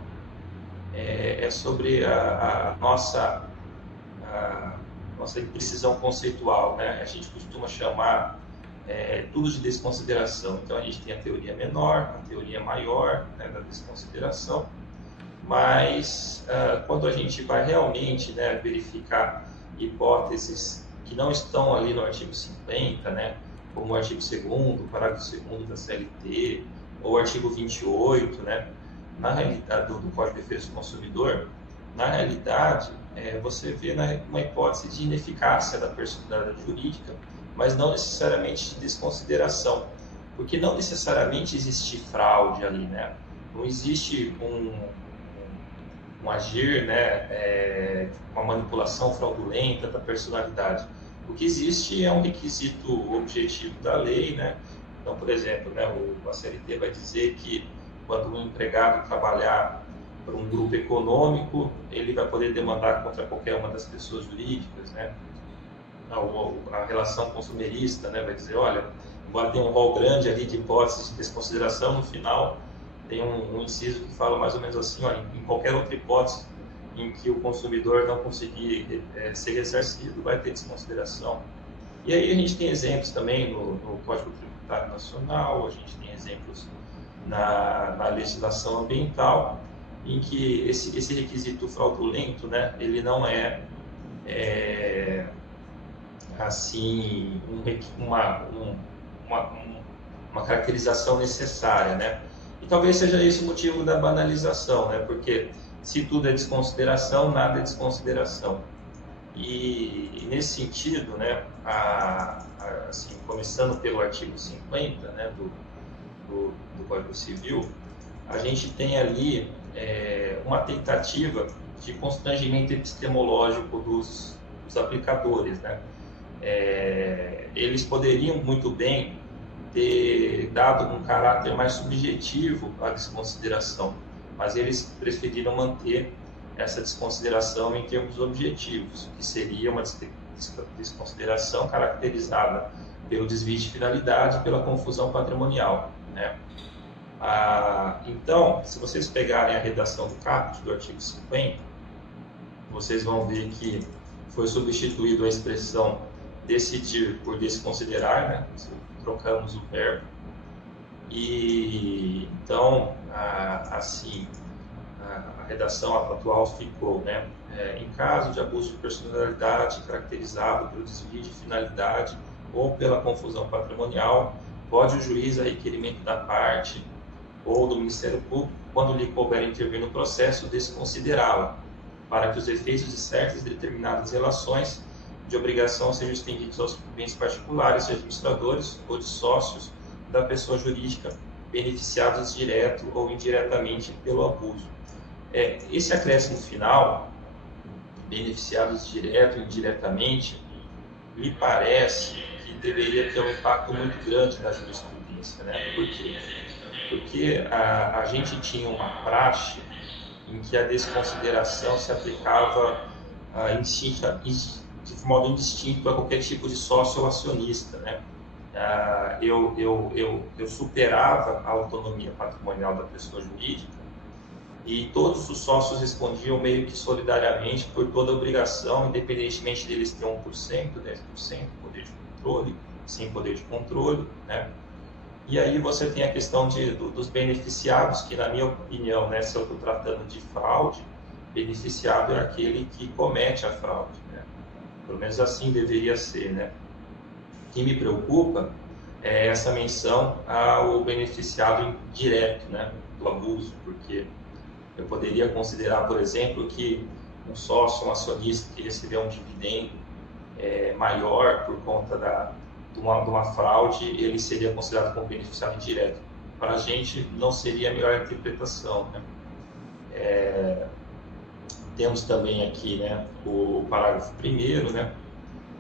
é sobre a nossa imprecisão conceitual, né. A gente costuma chamar tudo de desconsideração. Então, a gente tem a teoria menor, a teoria maior, né, da desconsideração, mas quando a gente vai realmente, né, verificar hipóteses que não estão ali no artigo 50, né, como o artigo 2º, parágrafo 2º da CLT, ou o artigo 28, né, na realidade, do Código de Defesa do Consumidor, na realidade, você vê uma hipótese de ineficácia da personalidade jurídica, mas não necessariamente de desconsideração, porque não necessariamente existe fraude ali, né? Não existe um agir, né, uma manipulação fraudulenta da personalidade. O que existe é um requisito objetivo da lei, né? Então, por exemplo, né, a CLT vai dizer que quando um empregado trabalhar para um grupo econômico, ele vai poder demandar contra qualquer uma das pessoas jurídicas, né? A relação consumerista, né, vai dizer, olha, embora tenha um rol grande ali de hipóteses de desconsideração, no final tem um inciso que fala mais ou menos assim, olha, em qualquer outra hipótese em que o consumidor não conseguir ser ressarcido, vai ter desconsideração. E aí a gente tem exemplos também no Código Tributário Nacional, a gente tem exemplos na legislação ambiental, em que esse requisito fraudulento, né, ele não é, assim, uma caracterização necessária, né? E talvez seja esse o motivo da banalização, né? Porque se tudo é desconsideração, nada é desconsideração. E nesse sentido, né, assim, começando pelo artigo 50, né, do Código Civil, a gente tem ali uma tentativa de constrangimento epistemológico dos aplicadores, né? Eles poderiam muito bem ter dado um caráter mais subjetivo à desconsideração, mas eles preferiram manter essa desconsideração em termos objetivos, que seria uma desconsideração caracterizada pelo desvio de finalidade e pela confusão patrimonial, né? Então, se vocês pegarem a redação do caput do artigo 50, vocês vão ver que foi substituído a expressão decidir por desconsiderar, né? Trocamos o verbo. E então, assim, a redação atual ficou, né? Em caso de abuso de personalidade caracterizado pelo desvio de finalidade ou pela confusão patrimonial, pode o juiz, a requerimento da parte ou do Ministério Público, quando lhe couber intervir no processo, desconsiderá-la, para que os efeitos de certas determinadas relações de obrigação sejam estendidos aos bens particulares de administradores ou de sócios da pessoa jurídica beneficiados direto ou indiretamente pelo abuso. Esse acréscimo final, beneficiados direto ou indiretamente, me parece que deveria ter um impacto muito grande na jurisprudência, né? Por quê? Porque a gente tinha uma praxe em que a desconsideração se aplicava de modo indistinto a qualquer tipo de sócio ou acionista, né? Eu superava a autonomia patrimonial da pessoa jurídica e todos os sócios respondiam meio que solidariamente por toda a obrigação, independentemente deles ter 1%, 10%, poder de controle, sem poder de controle, né? E aí você tem a questão dos beneficiados, que na minha opinião, né, se eu estou tratando de fraude, beneficiado é aquele que comete a fraude, né? Pelo menos assim deveria ser, né? O que me preocupa é essa menção ao beneficiado indireto, né, do abuso, porque eu poderia considerar, por exemplo, que um sócio, um acionista que recebeu um dividendo maior por conta de uma fraude, ele seria considerado como beneficiado indireto. Para a gente não seria a melhor interpretação, né? Temos também aqui, né, o parágrafo 1º, né,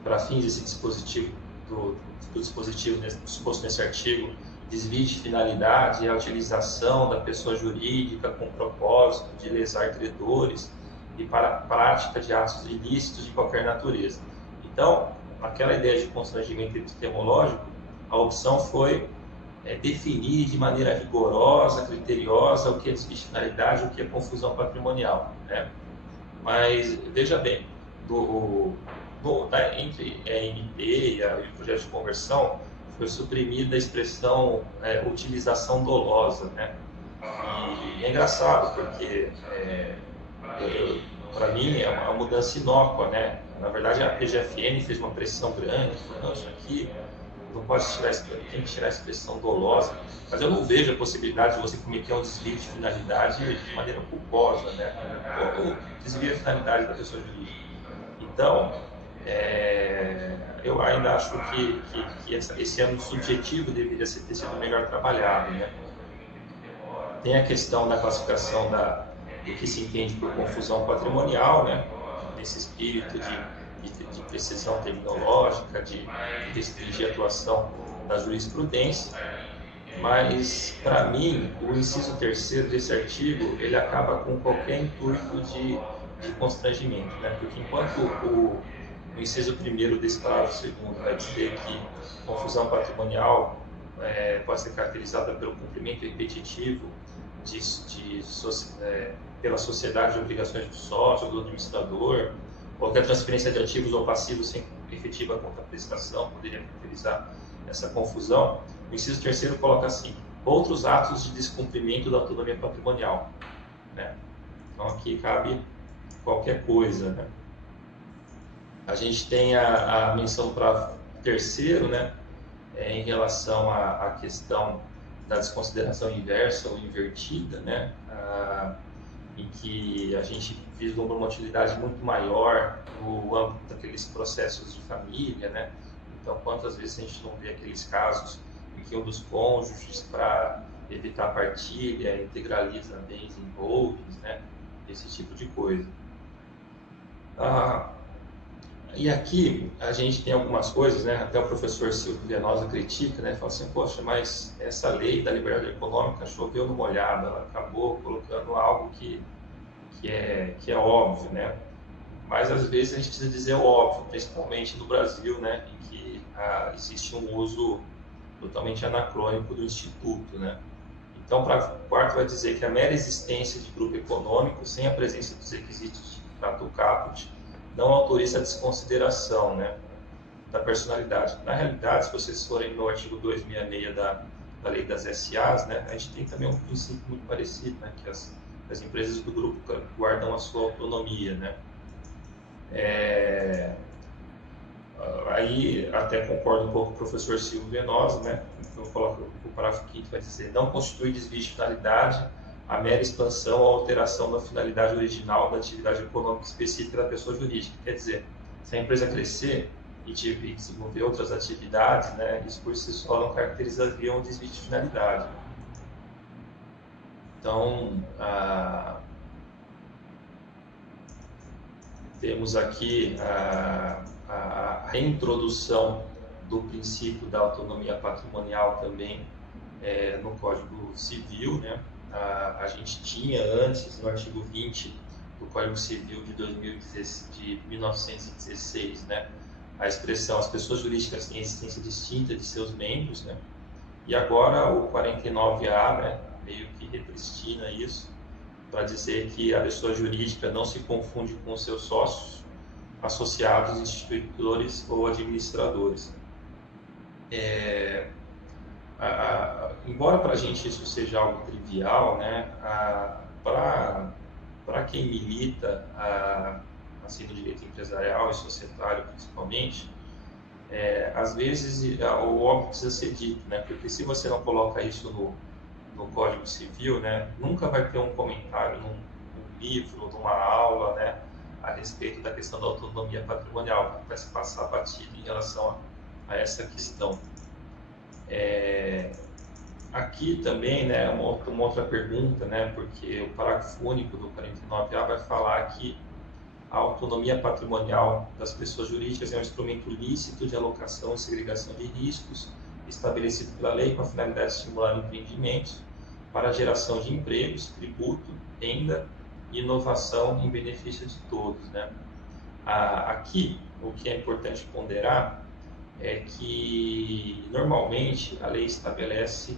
para fins desse dispositivo, do dispositivo disposto nesse artigo, desvio de finalidade é a utilização da pessoa jurídica com propósito de lesar credores e para a prática de atos ilícitos de qualquer natureza. Então, aquela ideia de constrangimento epistemológico, a opção foi definir de maneira rigorosa, criteriosa, o que é desvio de finalidade, o que é confusão patrimonial, né? Mas, veja bem, entre a MP e o projeto de conversão, foi suprimida a expressão utilização dolosa, né? E é engraçado, porque para mim é uma mudança inócua, né? Na verdade, a PGFN fez uma pressão grande, falou, não, isso aqui não pode tirar, tem que tirar a expressão dolosa, mas eu não vejo a possibilidade de você cometer um desvio de finalidade de maneira culposa, né? Ou desvio de finalidade da pessoa jurídica. Então, eu ainda acho que esse âmbito subjetivo deveria ter sido melhor trabalhado, né? Tem a questão da classificação do que se entende por confusão patrimonial, né? Nesse espírito de precisão terminológica, de restringir a atuação da jurisprudência, mas, para mim, o inciso 3º desse artigo, ele acaba com qualquer intuito de constrangimento, né? Porque enquanto o inciso 1º desse parágrafo 2º vai dizer que confusão patrimonial pode ser caracterizada pelo cumprimento repetitivo pela sociedade de obrigações do sócio ou do administrador, qualquer transferência de ativos ou passivos sem efetiva contraprestação poderia caracterizar essa confusão. O inciso 3º coloca assim: outros atos de descumprimento da autonomia patrimonial, né? Então aqui cabe qualquer coisa, né? A gente tem a menção para terceiro, né? Em relação à questão da desconsideração inversa ou invertida, né? Em que a gente vislumbra uma utilidade muito maior no âmbito daqueles processos de família, né? Então, quantas vezes a gente não vê aqueles casos em que um dos cônjuges, para evitar partilha, integraliza bens em holdings, né? Esse tipo de coisa. E aqui a gente tem algumas coisas, né? Até o professor Silvio Venosa critica, né? Fala assim: poxa, mas essa lei da liberdade econômica choveu no molhado, ela acabou colocando algo que é óbvio, né? Mas às vezes a gente precisa dizer o óbvio, principalmente no Brasil, né? Em que existe um uso totalmente anacrônico do instituto, né? Então, para quarto vai dizer que a mera existência de grupo econômico, sem a presença dos requisitos de trato caput, não autoriza a desconsideração, né, da personalidade. Na realidade, se vocês forem no artigo 266 da lei das SAs, né, a gente tem também um princípio muito parecido, né, que as empresas do grupo guardam a sua autonomia, né. Aí até concordo um pouco com o professor Silvio Venosa, né, eu coloco o parágrafo 5º vai dizer: não constitui desvio de finalidade a mera expansão ou alteração da finalidade original da atividade econômica específica da pessoa jurídica. Quer dizer, se a empresa crescer e desenvolver outras atividades, né, isso por si só não caracterizaria um desvio de finalidade. Então, temos aqui a reintrodução do princípio da autonomia patrimonial também no Código Civil, né? A gente tinha antes, no artigo 20 do Código Civil de 1916, né, a expressão: as pessoas jurídicas têm existência distinta de seus membros, né, e agora o 49A, né, meio que repristina isso, para dizer que a pessoa jurídica não se confunde com seus sócios, associados, instituidores ou administradores. Embora para a gente isso seja algo trivial, né, para quem milita assim, no direito empresarial e societário principalmente, às vezes o óbvio precisa ser dito, né, porque se você não coloca isso no Código Civil, né, nunca vai ter um comentário num livro, numa aula, né, a respeito da questão da autonomia patrimonial, vai se passar batido em relação a essa questão. Aqui também, né, uma outra pergunta, né, porque o parágrafo único do 49A vai falar que a autonomia patrimonial das pessoas jurídicas é um instrumento lícito de alocação e segregação de riscos estabelecido pela lei com a finalidade de estimular empreendimentos para a geração de empregos, tributo, renda e inovação em benefício de todos, né. Aqui, o que é importante ponderar é que, normalmente, a lei estabelece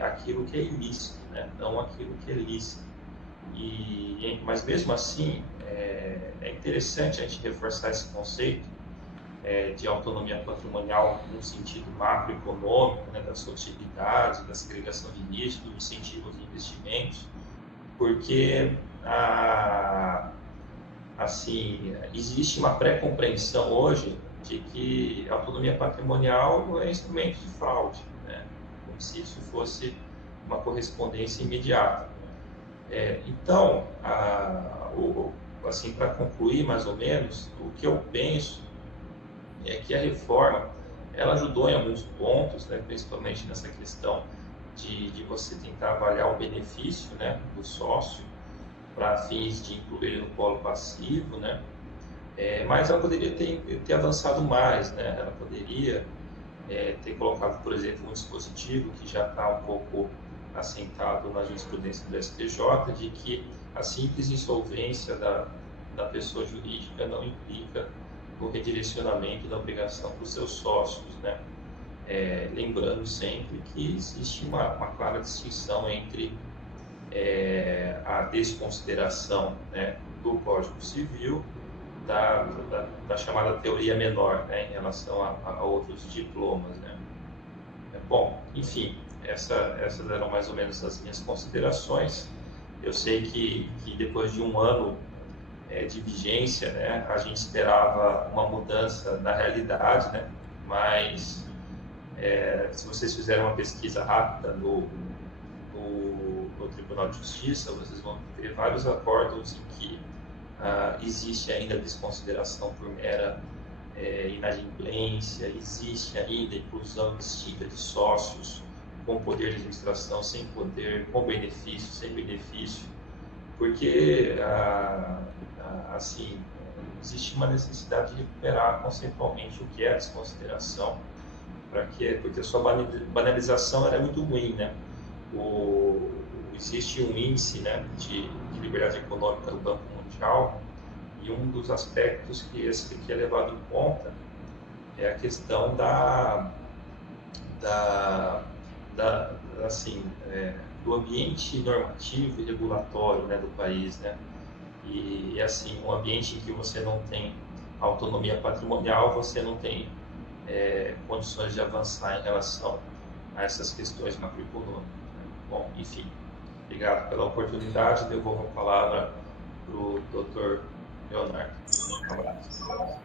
aquilo que é ilícito, né? Não aquilo que é lícito. Mas, mesmo assim, é interessante a gente reforçar esse conceito de autonomia patrimonial no sentido macroeconômico, né, da sua utilidade, da segregação de risco, do incentivo de investimentos, porque assim, existe uma pré-compreensão hoje de que a autonomia patrimonial é instrumento de fraude, né? Como se isso fosse uma correspondência imediata. Então, assim, para concluir mais ou menos, o que eu penso é que a reforma ela ajudou em alguns pontos, né, principalmente nessa questão de você tentar avaliar o benefício, né, do sócio para fins de incluir ele no polo passivo, né? Mas ela poderia ter avançado mais, né? Ela poderia ter colocado, por exemplo, um dispositivo que já está um pouco assentado na jurisprudência do STJ, de que a simples insolvência da pessoa jurídica não implica no redirecionamento da obrigação para os seus sócios, né? Lembrando sempre que existe uma clara distinção entre a desconsideração, né, do Código Civil, da chamada teoria menor, né, em relação a outros diplomas, né. Bom, enfim, essas eram mais ou menos as minhas considerações. Eu sei que depois de um ano de vigência, né, a gente esperava uma mudança na realidade, né, mas se vocês fizerem uma pesquisa rápida no Tribunal de Justiça, vocês vão ver vários acordos em que existe ainda desconsideração por mera inadimplência, existe ainda inclusão distinta de sócios com poder de administração, sem poder, com benefício, sem benefício, porque assim, existe uma necessidade de recuperar conceitualmente o que é a desconsideração, porque a sua banalização era muito ruim, né? Existe um índice, né, de liberdade econômica do Banco Mundial, e um dos aspectos que esse aqui é levado em conta é a questão do ambiente normativo e regulatório, né, do país, né? E assim, um ambiente em que você não tem autonomia patrimonial, você não tem condições de avançar em relação a essas questões macroeconômicas, né? Bom, enfim, obrigado pela oportunidade. Devolvo a palavra para o Dr. Leonardo. Um abraço.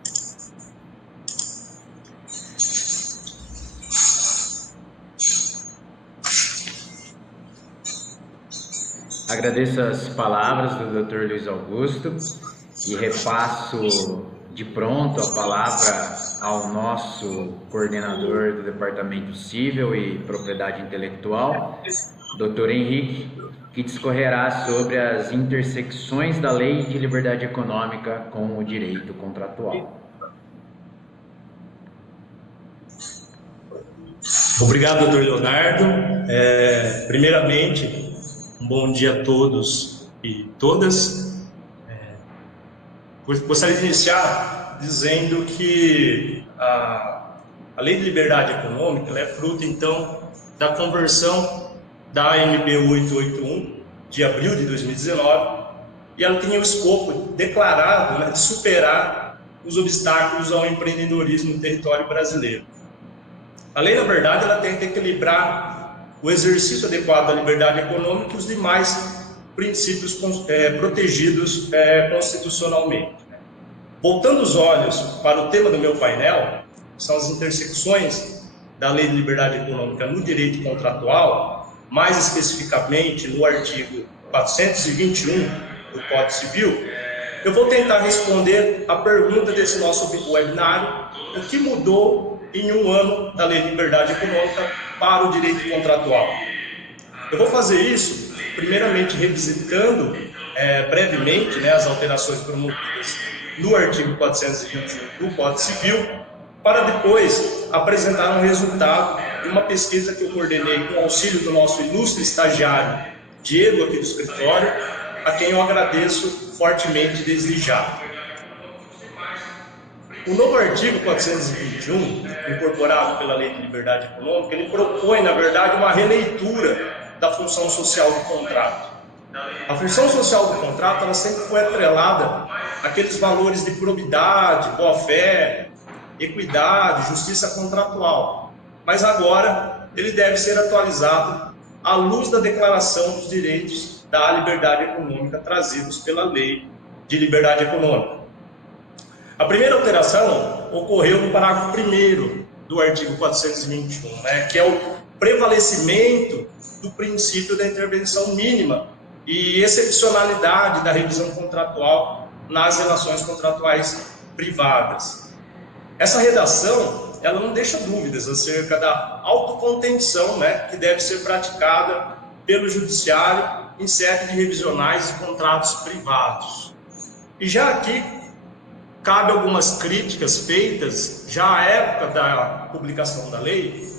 Agradeço as palavras do Dr. Luiz Augusto e repasso de pronto a palavra ao nosso coordenador do Departamento Civil e Propriedade Intelectual, Dr. Henrique, que discorrerá sobre as intersecções da Lei de Liberdade Econômica com o direito contratual. Obrigado, Dr. Leonardo. Primeiramente, um bom dia a todos e todas. Gostaria de iniciar dizendo que a Lei de Liberdade Econômica ela é fruto, então, da conversão da ANB 881, de abril de 2019, e ela tinha o escopo declarado, né, de superar os obstáculos ao empreendedorismo no território brasileiro. A lei, na verdade, ela tenta equilibrar o exercício adequado da liberdade econômica e os demais princípios protegidos constitucionalmente. Voltando os olhos para o tema do meu painel, que são as intersecções da Lei de Liberdade Econômica no direito contratual, mais especificamente no artigo 421 do Código Civil, eu vou tentar responder a pergunta desse nosso webinário: o que mudou em um ano da Lei de Liberdade Econômica para o direito contratual? Eu vou fazer isso, primeiramente, revisitando brevemente, né, as alterações promovidas no artigo 421 do Código Civil, para depois apresentar um resultado de uma pesquisa que eu coordenei com o auxílio do nosso ilustre estagiário Diego, aqui do escritório, a quem eu agradeço fortemente desde já. O novo artigo 421, incorporado pela Lei de Liberdade Econômica, ele propõe, na verdade, uma releitura da função social do contrato. A função social do contrato, ela sempre foi atrelada àqueles valores de probidade, boa-fé, equidade, justiça contratual. Mas agora ele deve ser atualizado à luz da Declaração dos Direitos da Liberdade Econômica trazidos pela Lei de Liberdade Econômica. A primeira alteração ocorreu no parágrafo 1º do artigo 421, né, que é o prevalecimento do princípio da intervenção mínima e excepcionalidade da revisão contratual nas relações contratuais privadas. Essa redação, ela não deixa dúvidas acerca da autocontenção, né, que deve ser praticada pelo judiciário em sede de revisionais de contratos privados. E já aqui cabe algumas críticas feitas já à época da publicação da lei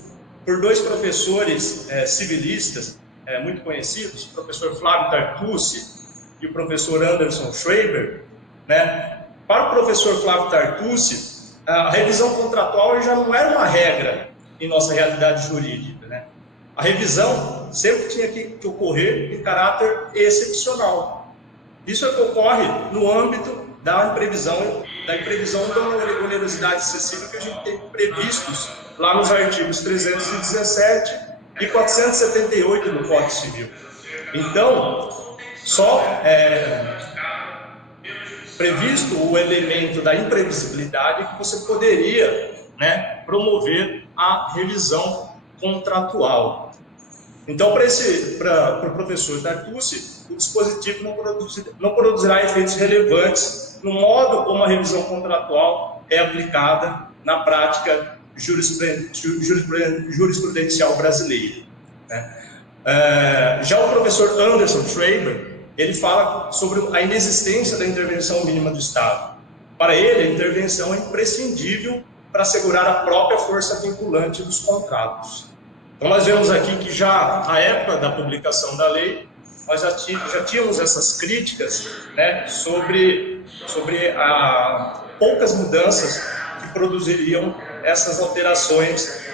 por dois professores civilistas muito conhecidos, o professor Flávio Tartucci e o professor Anderson Schreiber, né? Para o professor Flávio Tartucci, a revisão contratual já não era uma regra em nossa realidade jurídica, né? A revisão sempre tinha que ocorrer em caráter excepcional. Isso é que ocorre no âmbito da imprevisão da onerosidade excessiva que a gente tem previstos lá nos artigos 317 e 478 do Código Civil. Então, só previsto o elemento da imprevisibilidade que você poderia, né, promover a revisão contratual. Então, para o professor Tartucci, o dispositivo não produzirá efeitos relevantes no modo como a revisão contratual é aplicada na prática jurisprudencial brasileira, né? Já o professor Anderson Schreiber, ele fala sobre a inexistência da intervenção mínima do Estado. Para ele, a intervenção é imprescindível para assegurar a própria força vinculante dos contratos. Então, nós vemos aqui que já à época da publicação da lei, nós já tínhamos essas críticas, né, sobre poucas mudanças que produziriam essas alterações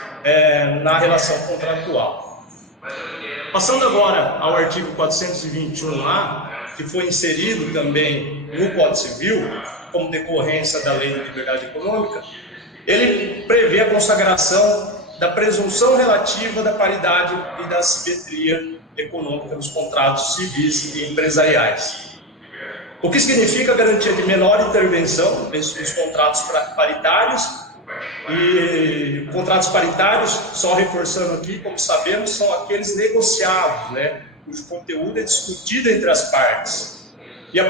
na relação contratual. Passando agora ao artigo 421-A, que foi inserido também no Código Civil, como decorrência da Lei de Liberdade Econômica, ele prevê a consagração da presunção relativa da paridade e da simetria econômica nos contratos civis e empresariais. O que significa a garantia de menor intervenção nos contratos paritários. E contratos paritários, só reforçando aqui, como sabemos, são aqueles negociados, né, cujo conteúdo é discutido entre as partes. E essa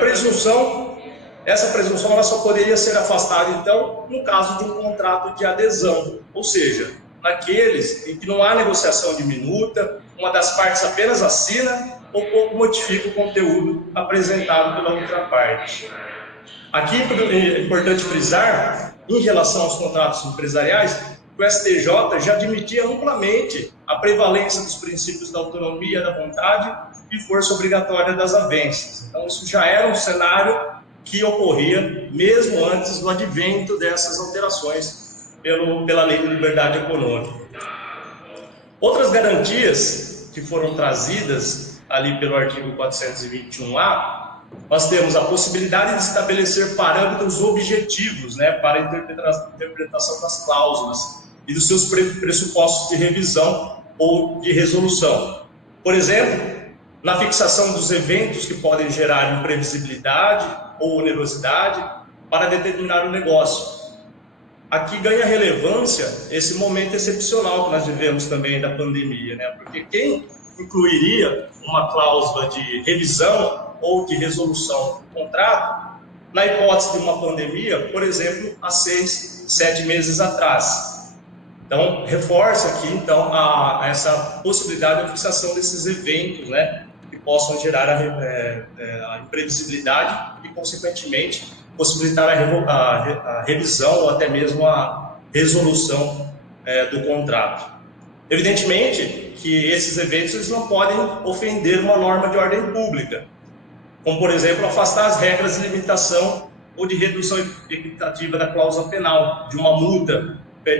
presunção ela só poderia ser afastada, então, no caso de um contrato de adesão, ou seja, naqueles em que não há negociação de minuta, uma das partes apenas assina ou pouco modifica o conteúdo apresentado pela outra parte. Aqui é importante frisar, em relação aos contratos empresariais, que o STJ já admitia amplamente a prevalência dos princípios da autonomia, da vontade e força obrigatória das avenças. Então, isso já era um cenário que ocorria mesmo antes do advento dessas alterações pela Lei de Liberdade Econômica. Outras garantias que foram trazidas ali pelo artigo 421-A, nós temos a possibilidade de estabelecer parâmetros objetivos, né, para a interpretação das cláusulas e dos seus pressupostos de revisão ou de resolução. Por exemplo, na fixação dos eventos que podem gerar imprevisibilidade ou onerosidade para determinar o negócio. Aqui ganha relevância esse momento excepcional que nós vivemos também da pandemia, né? Porque quem incluiria uma cláusula de revisão ou de resolução do contrato na hipótese de uma pandemia, por exemplo, há 6, 7 meses atrás? Então, reforça aqui então essa possibilidade de fixação desses eventos, né, que possam gerar a imprevisibilidade e, consequentemente, possibilitar a revisão ou até mesmo a resolução do contrato. Evidentemente que esses eventos eles não podem ofender uma norma de ordem pública, como, por exemplo, afastar as regras de limitação ou de redução equitativa da cláusula penal, de uma multa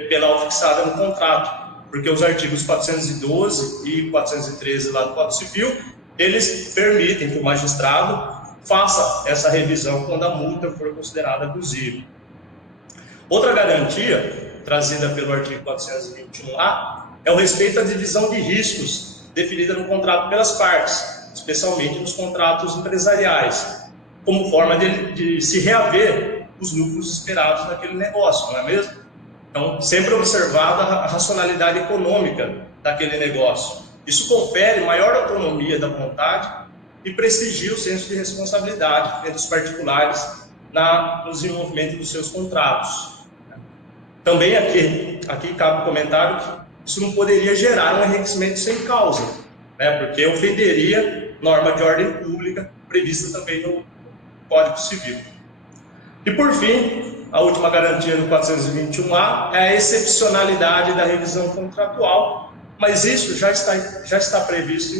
penal fixada no contrato, porque os artigos 412 e 413 lá do Código Civil, eles permitem que o magistrado faça essa revisão quando a multa for considerada abusiva. Outra garantia trazida pelo artigo 421-A é o respeito à divisão de riscos definida no contrato pelas partes, especialmente nos contratos empresariais, como forma de se reaver os lucros esperados naquele negócio, não é mesmo? Então, sempre observada a racionalidade econômica daquele negócio. Isso confere maior autonomia da vontade e prestigia o senso de responsabilidade entre os particulares no desenvolvimento dos seus contratos. Também aqui cabe o comentário que isso não poderia gerar um enriquecimento sem causa, né, porque ofenderia norma de ordem pública prevista também no Código Civil. E, por fim, a última garantia do 421-A é a excepcionalidade da revisão contratual, mas isso já está previsto,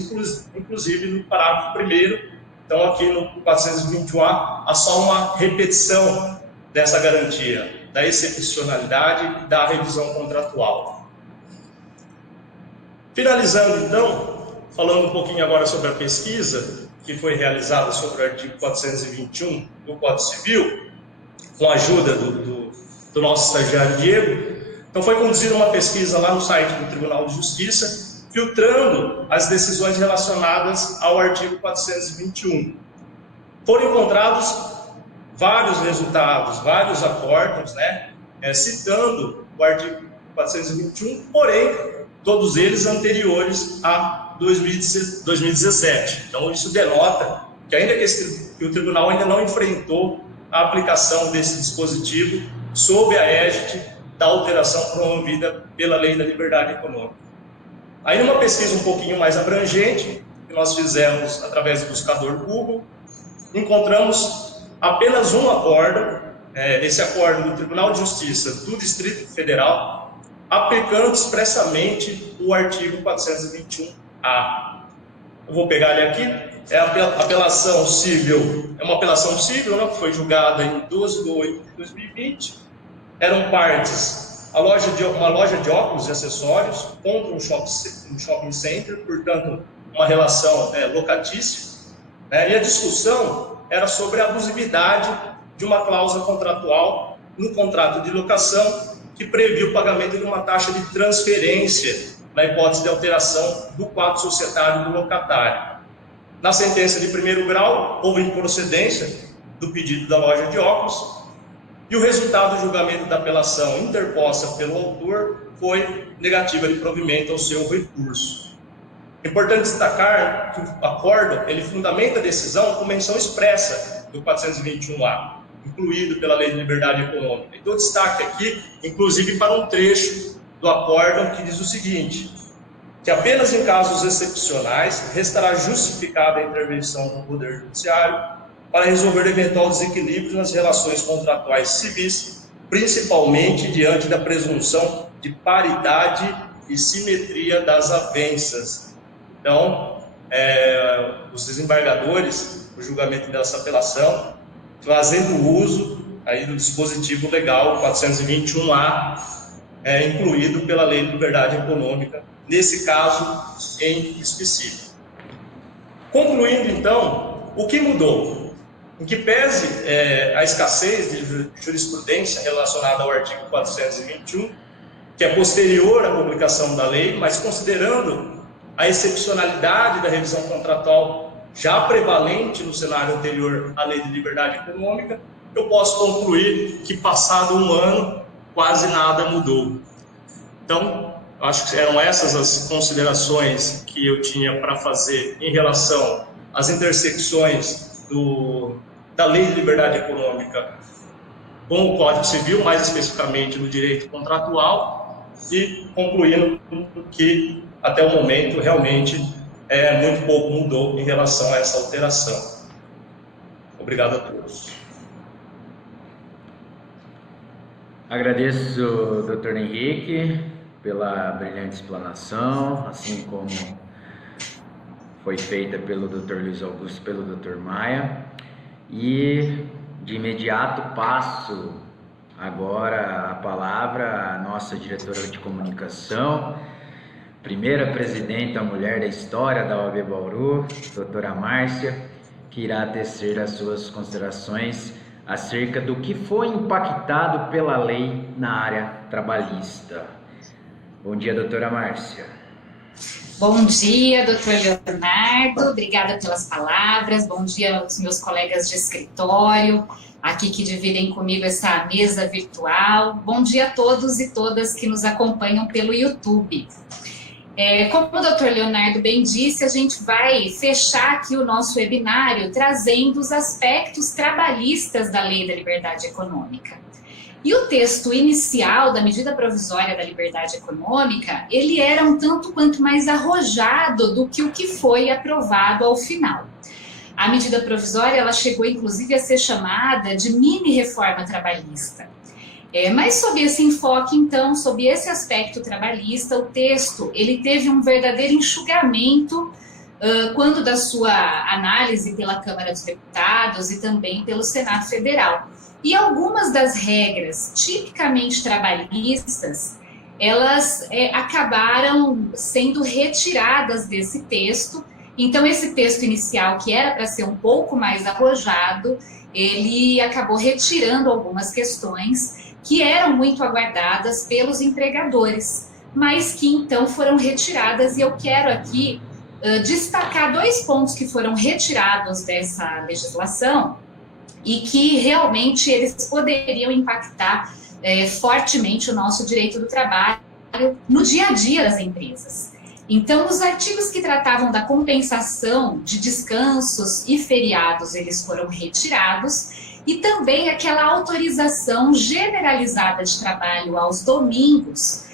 inclusive, no parágrafo 1º. Então, aqui no 421-A, há só uma repetição dessa garantia, da excepcionalidade da revisão contratual. Finalizando, então, falando um pouquinho agora sobre a pesquisa que foi realizada sobre o artigo 421 do Código Civil, com a ajuda do nosso estagiário Diego. Então, foi conduzida uma pesquisa lá no site do Tribunal de Justiça, filtrando as decisões relacionadas ao artigo 421. Foram encontrados vários resultados, vários acórdãos, né, citando o artigo 421, porém, todos eles anteriores a 2017. Então, isso denota que ainda que o tribunal ainda não enfrentou a aplicação desse dispositivo sob a égide da alteração promovida pela Lei da Liberdade Econômica. Aí, numa pesquisa um pouquinho mais abrangente, que nós fizemos através do buscador Google, encontramos apenas um acórdão, esse acórdão do Tribunal de Justiça do Distrito Federal, aplicando expressamente o artigo 421-A. Eu vou pegar ele aqui, é a apelação civil, é uma apelação civil, né, que foi julgada em 12 de 8 de 2020, eram partes uma loja de óculos e acessórios contra um shopping center, portanto, uma relação locatícia, né, e a discussão era sobre a abusividade de uma cláusula contratual no contrato de locação que previa o pagamento de uma taxa de transferência na hipótese de alteração do quadro societário do locatário. Na sentença de primeiro grau, houve improcedência do pedido da loja de óculos e o resultado do julgamento da apelação interposta pelo autor foi negativa de provimento ao seu recurso. É importante destacar que o acórdão ele fundamenta a decisão com menção expressa do 421-A, incluído pela Lei de Liberdade Econômica. Então, destaque aqui, inclusive, para um trecho do acórdão que diz o seguinte, que apenas em casos excepcionais restará justificada a intervenção do Poder Judiciário para resolver eventual desequilíbrio nas relações contratuais civis, principalmente diante da presunção de paridade e simetria das avenças. Então, os desembargadores, o julgamento dessa apelação, fazendo uso aí do dispositivo legal 421-A, incluído pela Lei de Liberdade Econômica, nesse caso em específico. Concluindo, então, o que mudou? Em que pese a escassez de jurisprudência relacionada ao artigo 421, que é posterior à publicação da lei, mas considerando a excepcionalidade da revisão contratual já prevalente no cenário anterior à Lei de Liberdade Econômica, eu posso concluir que, passado um ano, quase nada mudou. Então, acho que eram essas as considerações que eu tinha para fazer em relação às intersecções da Lei de Liberdade Econômica com o Código Civil, mais especificamente no direito contratual, e concluindo que, até o momento, realmente muito pouco mudou em relação a essa alteração. Obrigado a todos. Agradeço, Dr. Henrique, pela brilhante explanação, assim como foi feita pelo Dr. Luiz Augusto e pelo Dr. Maia. E, de imediato, passo agora a palavra à nossa diretora de comunicação, primeira presidenta mulher da história da OAB Bauru, doutora Márcia, que irá tecer as suas considerações acerca do que foi impactado pela lei na área trabalhista. Bom dia, doutora Márcia. Bom dia, doutor Leonardo, obrigada pelas palavras, bom dia aos meus colegas de escritório, aqui que dividem comigo essa mesa virtual, bom dia a todos e todas que nos acompanham pelo YouTube. Como o doutor Leonardo bem disse, a gente vai fechar aqui o nosso webinário trazendo os aspectos trabalhistas da Lei da Liberdade Econômica. E o texto inicial da medida provisória da liberdade econômica, ele era um tanto quanto mais arrojado do que o que foi aprovado ao final. A medida provisória, ela chegou inclusive a ser chamada de mini reforma trabalhista. Mas sob esse enfoque, então, sob esse aspecto trabalhista, o texto, ele teve um verdadeiro enxugamento quando da sua análise pela Câmara dos Deputados e também pelo Senado Federal. E algumas das regras tipicamente trabalhistas, elas acabaram sendo retiradas desse texto. Então, esse texto inicial, que era para ser um pouco mais arrojado, ele acabou retirando algumas questões que eram muito aguardadas pelos empregadores, mas que então foram retiradas, e eu quero aqui destacar 2 pontos que foram retirados dessa legislação e que realmente eles poderiam impactar fortemente o nosso direito do trabalho no dia a dia das empresas. Então, os artigos que tratavam da compensação de descansos e feriados, eles foram retirados, e também aquela autorização generalizada de trabalho aos domingos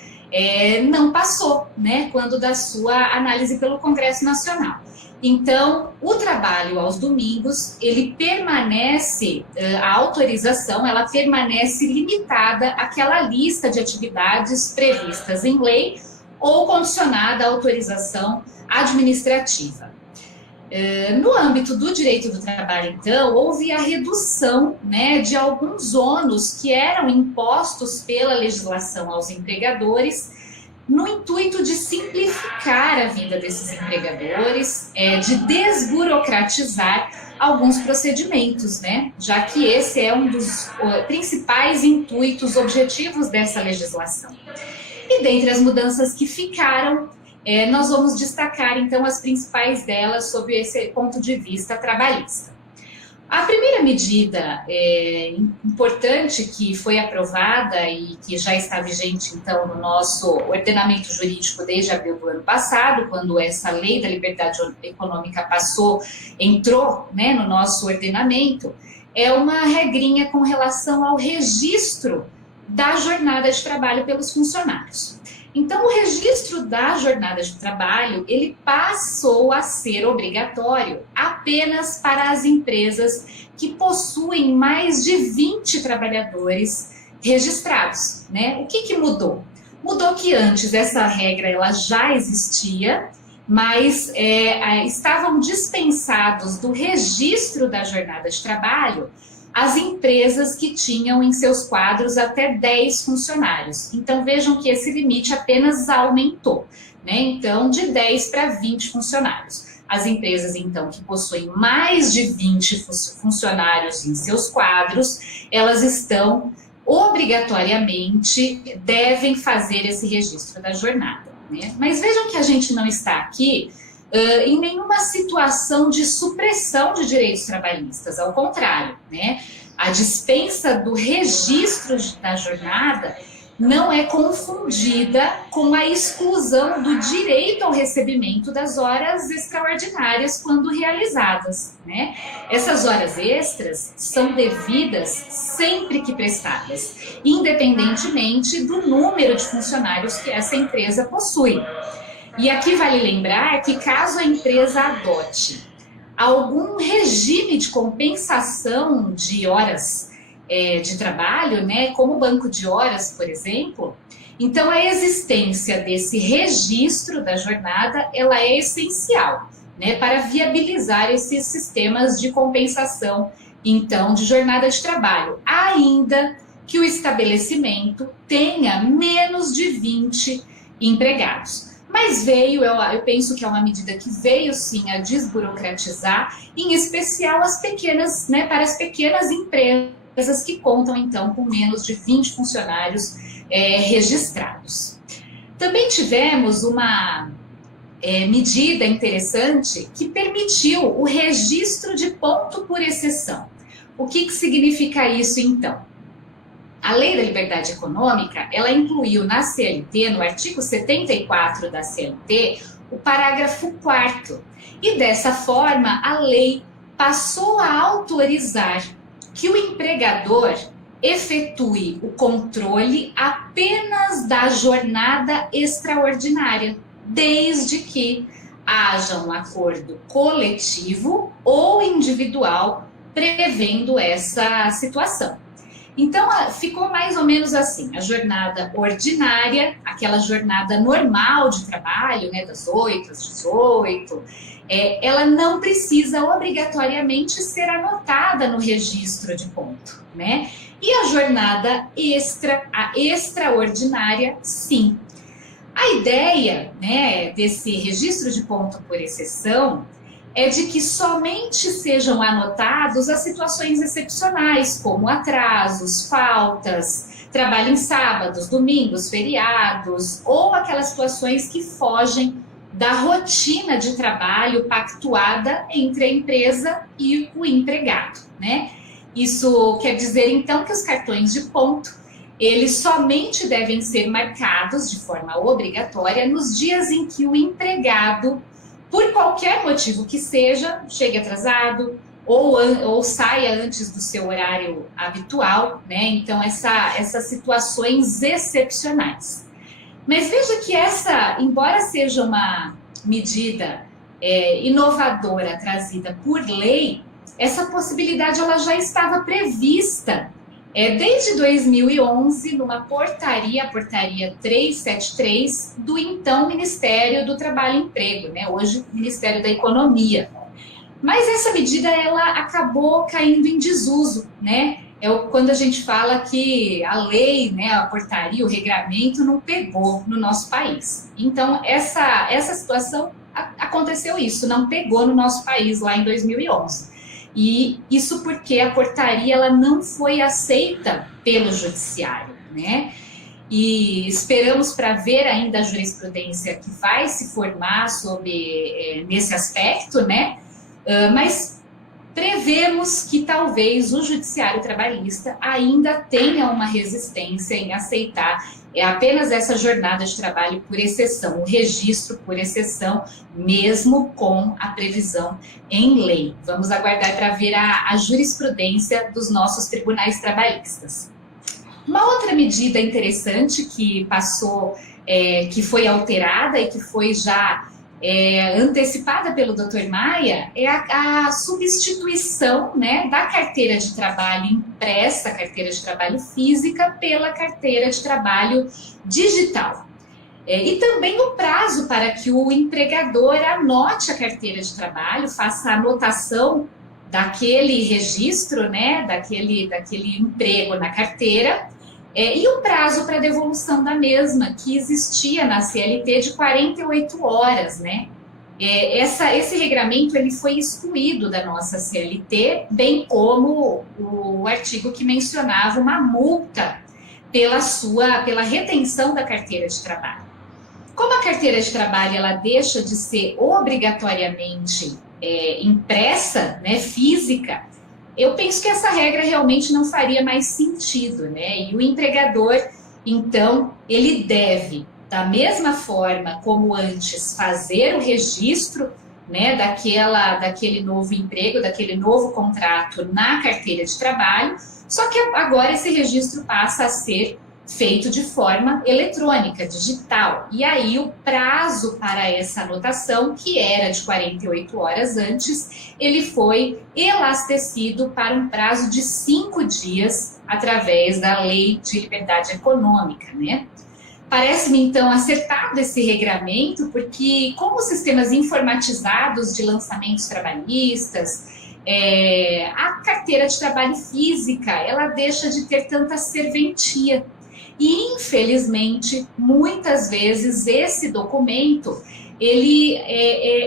não passou, né, quando da sua análise pelo Congresso Nacional. Então, o trabalho aos domingos, ele permanece, a autorização, ela permanece limitada àquela lista de atividades previstas em lei ou condicionada à autorização administrativa. No âmbito do direito do trabalho, então, houve a redução, né, de alguns ônus que eram impostos pela legislação aos empregadores, no intuito de simplificar a vida desses empregadores, de desburocratizar alguns procedimentos, né, já que esse é um dos principais intuitos, objetivos dessa legislação. E dentre as mudanças que ficaram, nós vamos destacar, então, as principais delas sob esse ponto de vista trabalhista. A primeira medida importante que foi aprovada e que já está vigente, então, no nosso ordenamento jurídico desde abril do ano passado, quando essa lei da liberdade econômica entrou, né, no nosso ordenamento, é uma regrinha com relação ao registro da jornada de trabalho pelos funcionários. Então, o registro da jornada de trabalho, ele passou a ser obrigatório apenas para as empresas que possuem mais de 20 trabalhadores registrados, né? O que mudou? Mudou que antes essa regra ela já existia, mas estavam dispensados do registro da jornada de trabalho as empresas que tinham em seus quadros até 10 funcionários. Então, vejam que esse limite apenas aumentou, né? Então, de 10 para 20 funcionários. As empresas, então, que possuem mais de 20 funcionários em seus quadros, elas estão obrigatoriamente, devem fazer esse registro da jornada, né? Mas vejam que a gente não está aqui em nenhuma situação de supressão de direitos trabalhistas, ao contrário, né? A dispensa do registro da jornada não é confundida com a exclusão do direito ao recebimento das horas extraordinárias quando realizadas, né? Essas horas extras são devidas sempre que prestadas, independentemente do número de funcionários que essa empresa possui. E aqui vale lembrar que caso a empresa adote algum regime de compensação de horas de trabalho, né, como banco de horas, por exemplo, então a existência desse registro da jornada, ela é essencial, né, para viabilizar esses sistemas de compensação, então, de jornada de trabalho, ainda que o estabelecimento tenha menos de 20 empregados. Mas eu penso que é uma medida que veio sim a desburocratizar, em especial as pequenas, né, para as pequenas empresas que contam então com menos de 20 funcionários registrados. Também tivemos uma medida interessante que permitiu o registro de ponto por exceção. O que significa isso então? A Lei da Liberdade Econômica, ela incluiu na CLT, no artigo 74 da CLT, o parágrafo 4º. E dessa forma, a lei passou a autorizar que o empregador efetue o controle apenas da jornada extraordinária, desde que haja um acordo coletivo ou individual prevendo essa situação. Então, ficou mais ou menos assim, a jornada ordinária, aquela jornada normal de trabalho, né, das 8 às 18, ela não precisa obrigatoriamente ser anotada no registro de ponto, né? E a jornada a extraordinária, sim. A ideia, né, desse registro de ponto por exceção é de que somente sejam anotados as situações excepcionais, como atrasos, faltas, trabalho em sábados, domingos, feriados, ou aquelas situações que fogem da rotina de trabalho pactuada entre a empresa e o empregado, né? Isso quer dizer, então, que os cartões de ponto, eles somente devem ser marcados de forma obrigatória nos dias em que o empregado, por qualquer motivo que seja, chegue atrasado ou saia antes do seu horário habitual, né? Então, essas situações excepcionais. Mas veja que embora seja uma medida inovadora trazida por lei, essa possibilidade ela já estava prevista desde 2011, numa portaria, a portaria 373, do então Ministério do Trabalho e Emprego, né? Hoje Ministério da Economia. Mas essa medida ela acabou caindo em desuso, né? Quando a gente fala que a lei, né, a portaria, o regramento não pegou no nosso país. Então, essa situação, aconteceu isso, não pegou no nosso país lá em 2011. E isso porque a portaria ela não foi aceita pelo judiciário, né? E esperamos para ver ainda a jurisprudência que vai se formar nesse aspecto, né? Mas prevemos que talvez o judiciário trabalhista ainda tenha uma resistência em aceitar apenas essa jornada de trabalho por exceção, o registro por exceção, mesmo com a previsão em lei. Vamos aguardar para ver a jurisprudência dos nossos tribunais trabalhistas. Uma outra medida interessante que passou, que foi alterada e que foi já antecipada pelo Dr. Maia é a substituição, né, da carteira de trabalho impressa, carteira de trabalho física, pela carteira de trabalho digital. E também o prazo para que o empregador anote a carteira de trabalho, faça a anotação daquele registro, né, daquele emprego na carteira, e o prazo para devolução da mesma, que existia na CLT de 48 horas, né? Esse regramento ele foi excluído da nossa CLT, bem como o artigo que mencionava uma multa pela retenção da carteira de trabalho. Como a carteira de trabalho ela deixa de ser obrigatoriamente impressa, né, física, eu penso que essa regra realmente não faria mais sentido, né? E o empregador, então, ele deve, da mesma forma como antes, fazer o registro, né, daquele novo emprego, daquele novo contrato na carteira de trabalho, só que agora esse registro passa a ser feito de forma eletrônica, digital. E aí o prazo para essa anotação, que era de 48 horas antes, ele foi elastecido para um prazo de 5 dias através da Lei de Liberdade Econômica, né? Parece-me, então, acertado esse regramento, porque como sistemas informatizados de lançamentos trabalhistas, a carteira de trabalho física, ela deixa de ter tanta serventia. E, infelizmente, muitas vezes esse documento, ele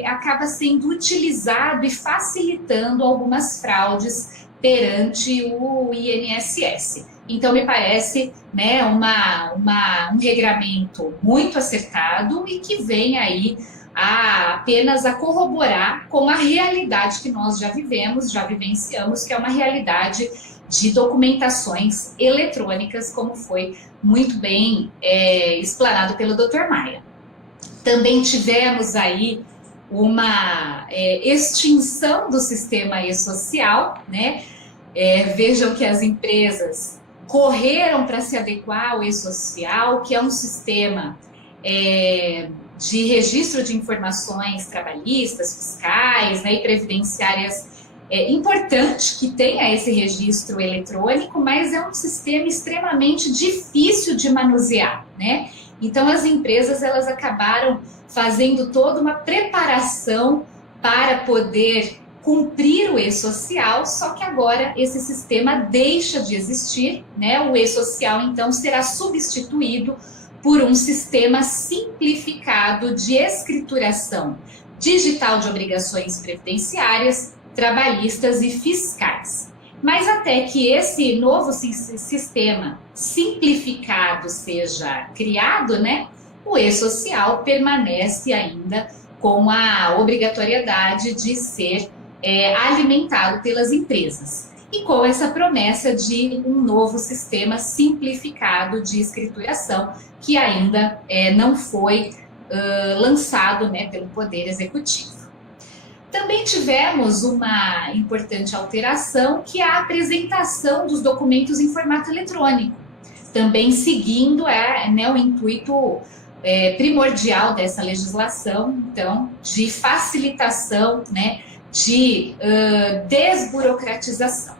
acaba sendo utilizado e facilitando algumas fraudes perante o INSS. Então, me parece, né, um regramento muito acertado e que vem aí apenas a corroborar com a realidade que nós já vivenciamos, que é uma realidade de documentações eletrônicas, como foi muito bem explanado pelo Dr. Maia. Também tivemos aí uma extinção do sistema e-social, né? Vejam que as empresas correram para se adequar ao e-social, que é um sistema de registro de informações trabalhistas, fiscais, né, e previdenciárias É importante que tenha esse registro eletrônico, mas é um sistema extremamente difícil de manusear, né? Então, as empresas, elas acabaram fazendo toda uma preparação para poder cumprir o e-social, só que agora esse sistema deixa de existir, né? O e-social, então, será substituído por um sistema simplificado de escrituração digital de obrigações previdenciárias, trabalhistas e fiscais. Mas até que esse novo sistema simplificado seja criado, né, o e-social permanece ainda com a obrigatoriedade de ser alimentado pelas empresas. E com essa promessa de um novo sistema simplificado de escrituração, que ainda não foi lançado, né, pelo Poder Executivo. Também tivemos uma importante alteração, que é a apresentação dos documentos em formato eletrônico, também seguindo o intuito primordial dessa legislação, então, de facilitação, né, de desburocratização.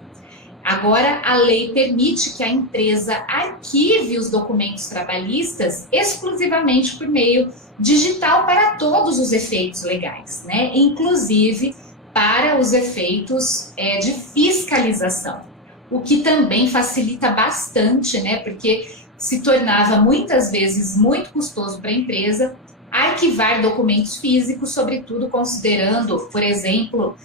Agora, a lei permite que a empresa arquive os documentos trabalhistas exclusivamente por meio digital para todos os efeitos legais, né? Inclusive para os efeitos de fiscalização, o que também facilita bastante, né? Porque se tornava muitas vezes muito custoso para a empresa arquivar documentos físicos, sobretudo considerando, por exemplo,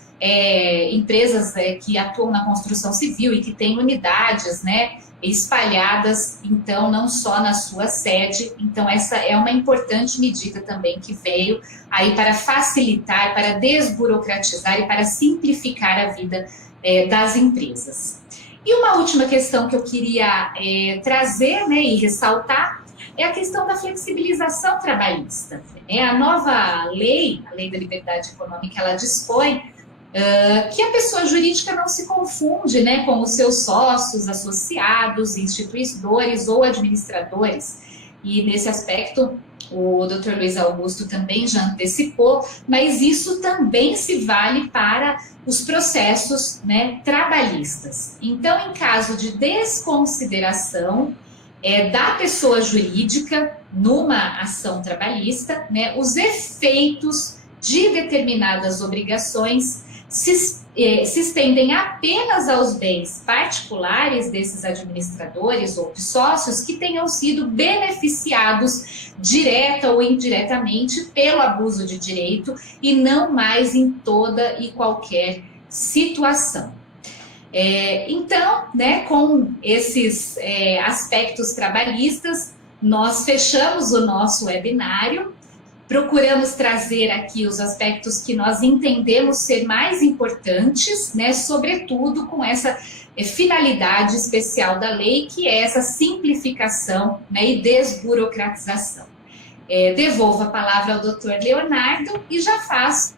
empresas que atuam na construção civil e que têm unidades, né, espalhadas, então, não só na sua sede. Então, essa é uma importante medida também que veio aí para facilitar, para desburocratizar e para simplificar a vida das empresas. E uma última questão que eu queria trazer, né, e ressaltar, é a questão da flexibilização trabalhista. A nova lei, a Lei da Liberdade Econômica, ela dispõe que a pessoa jurídica não se confunde, né, com os seus sócios, associados, instituidores ou administradores. E nesse aspecto, o Dr. Luiz Augusto também já antecipou, mas isso também se vale para os processos, né, trabalhistas. Então, em caso de desconsideração da pessoa jurídica numa ação trabalhista, né, os efeitos de determinadas obrigações se estendem apenas aos bens particulares desses administradores ou de sócios que tenham sido beneficiados direta ou indiretamente pelo abuso de direito e não mais em toda e qualquer situação. Então, né, com esses aspectos trabalhistas, nós fechamos o nosso webinário. Procuramos trazer aqui os aspectos que nós entendemos ser mais importantes, né, sobretudo com essa finalidade especial da lei, que é essa simplificação, né, e desburocratização. Devolvo a palavra ao Dr. Leonardo e já faço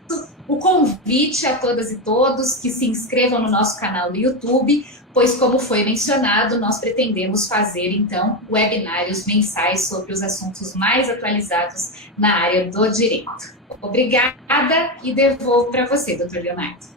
o convite a todas e todos que se inscrevam no nosso canal do YouTube, pois, como foi mencionado, nós pretendemos fazer, então, webinários mensais sobre os assuntos mais atualizados na área do direito. Obrigada e devolvo para você, Dr. Leonardo.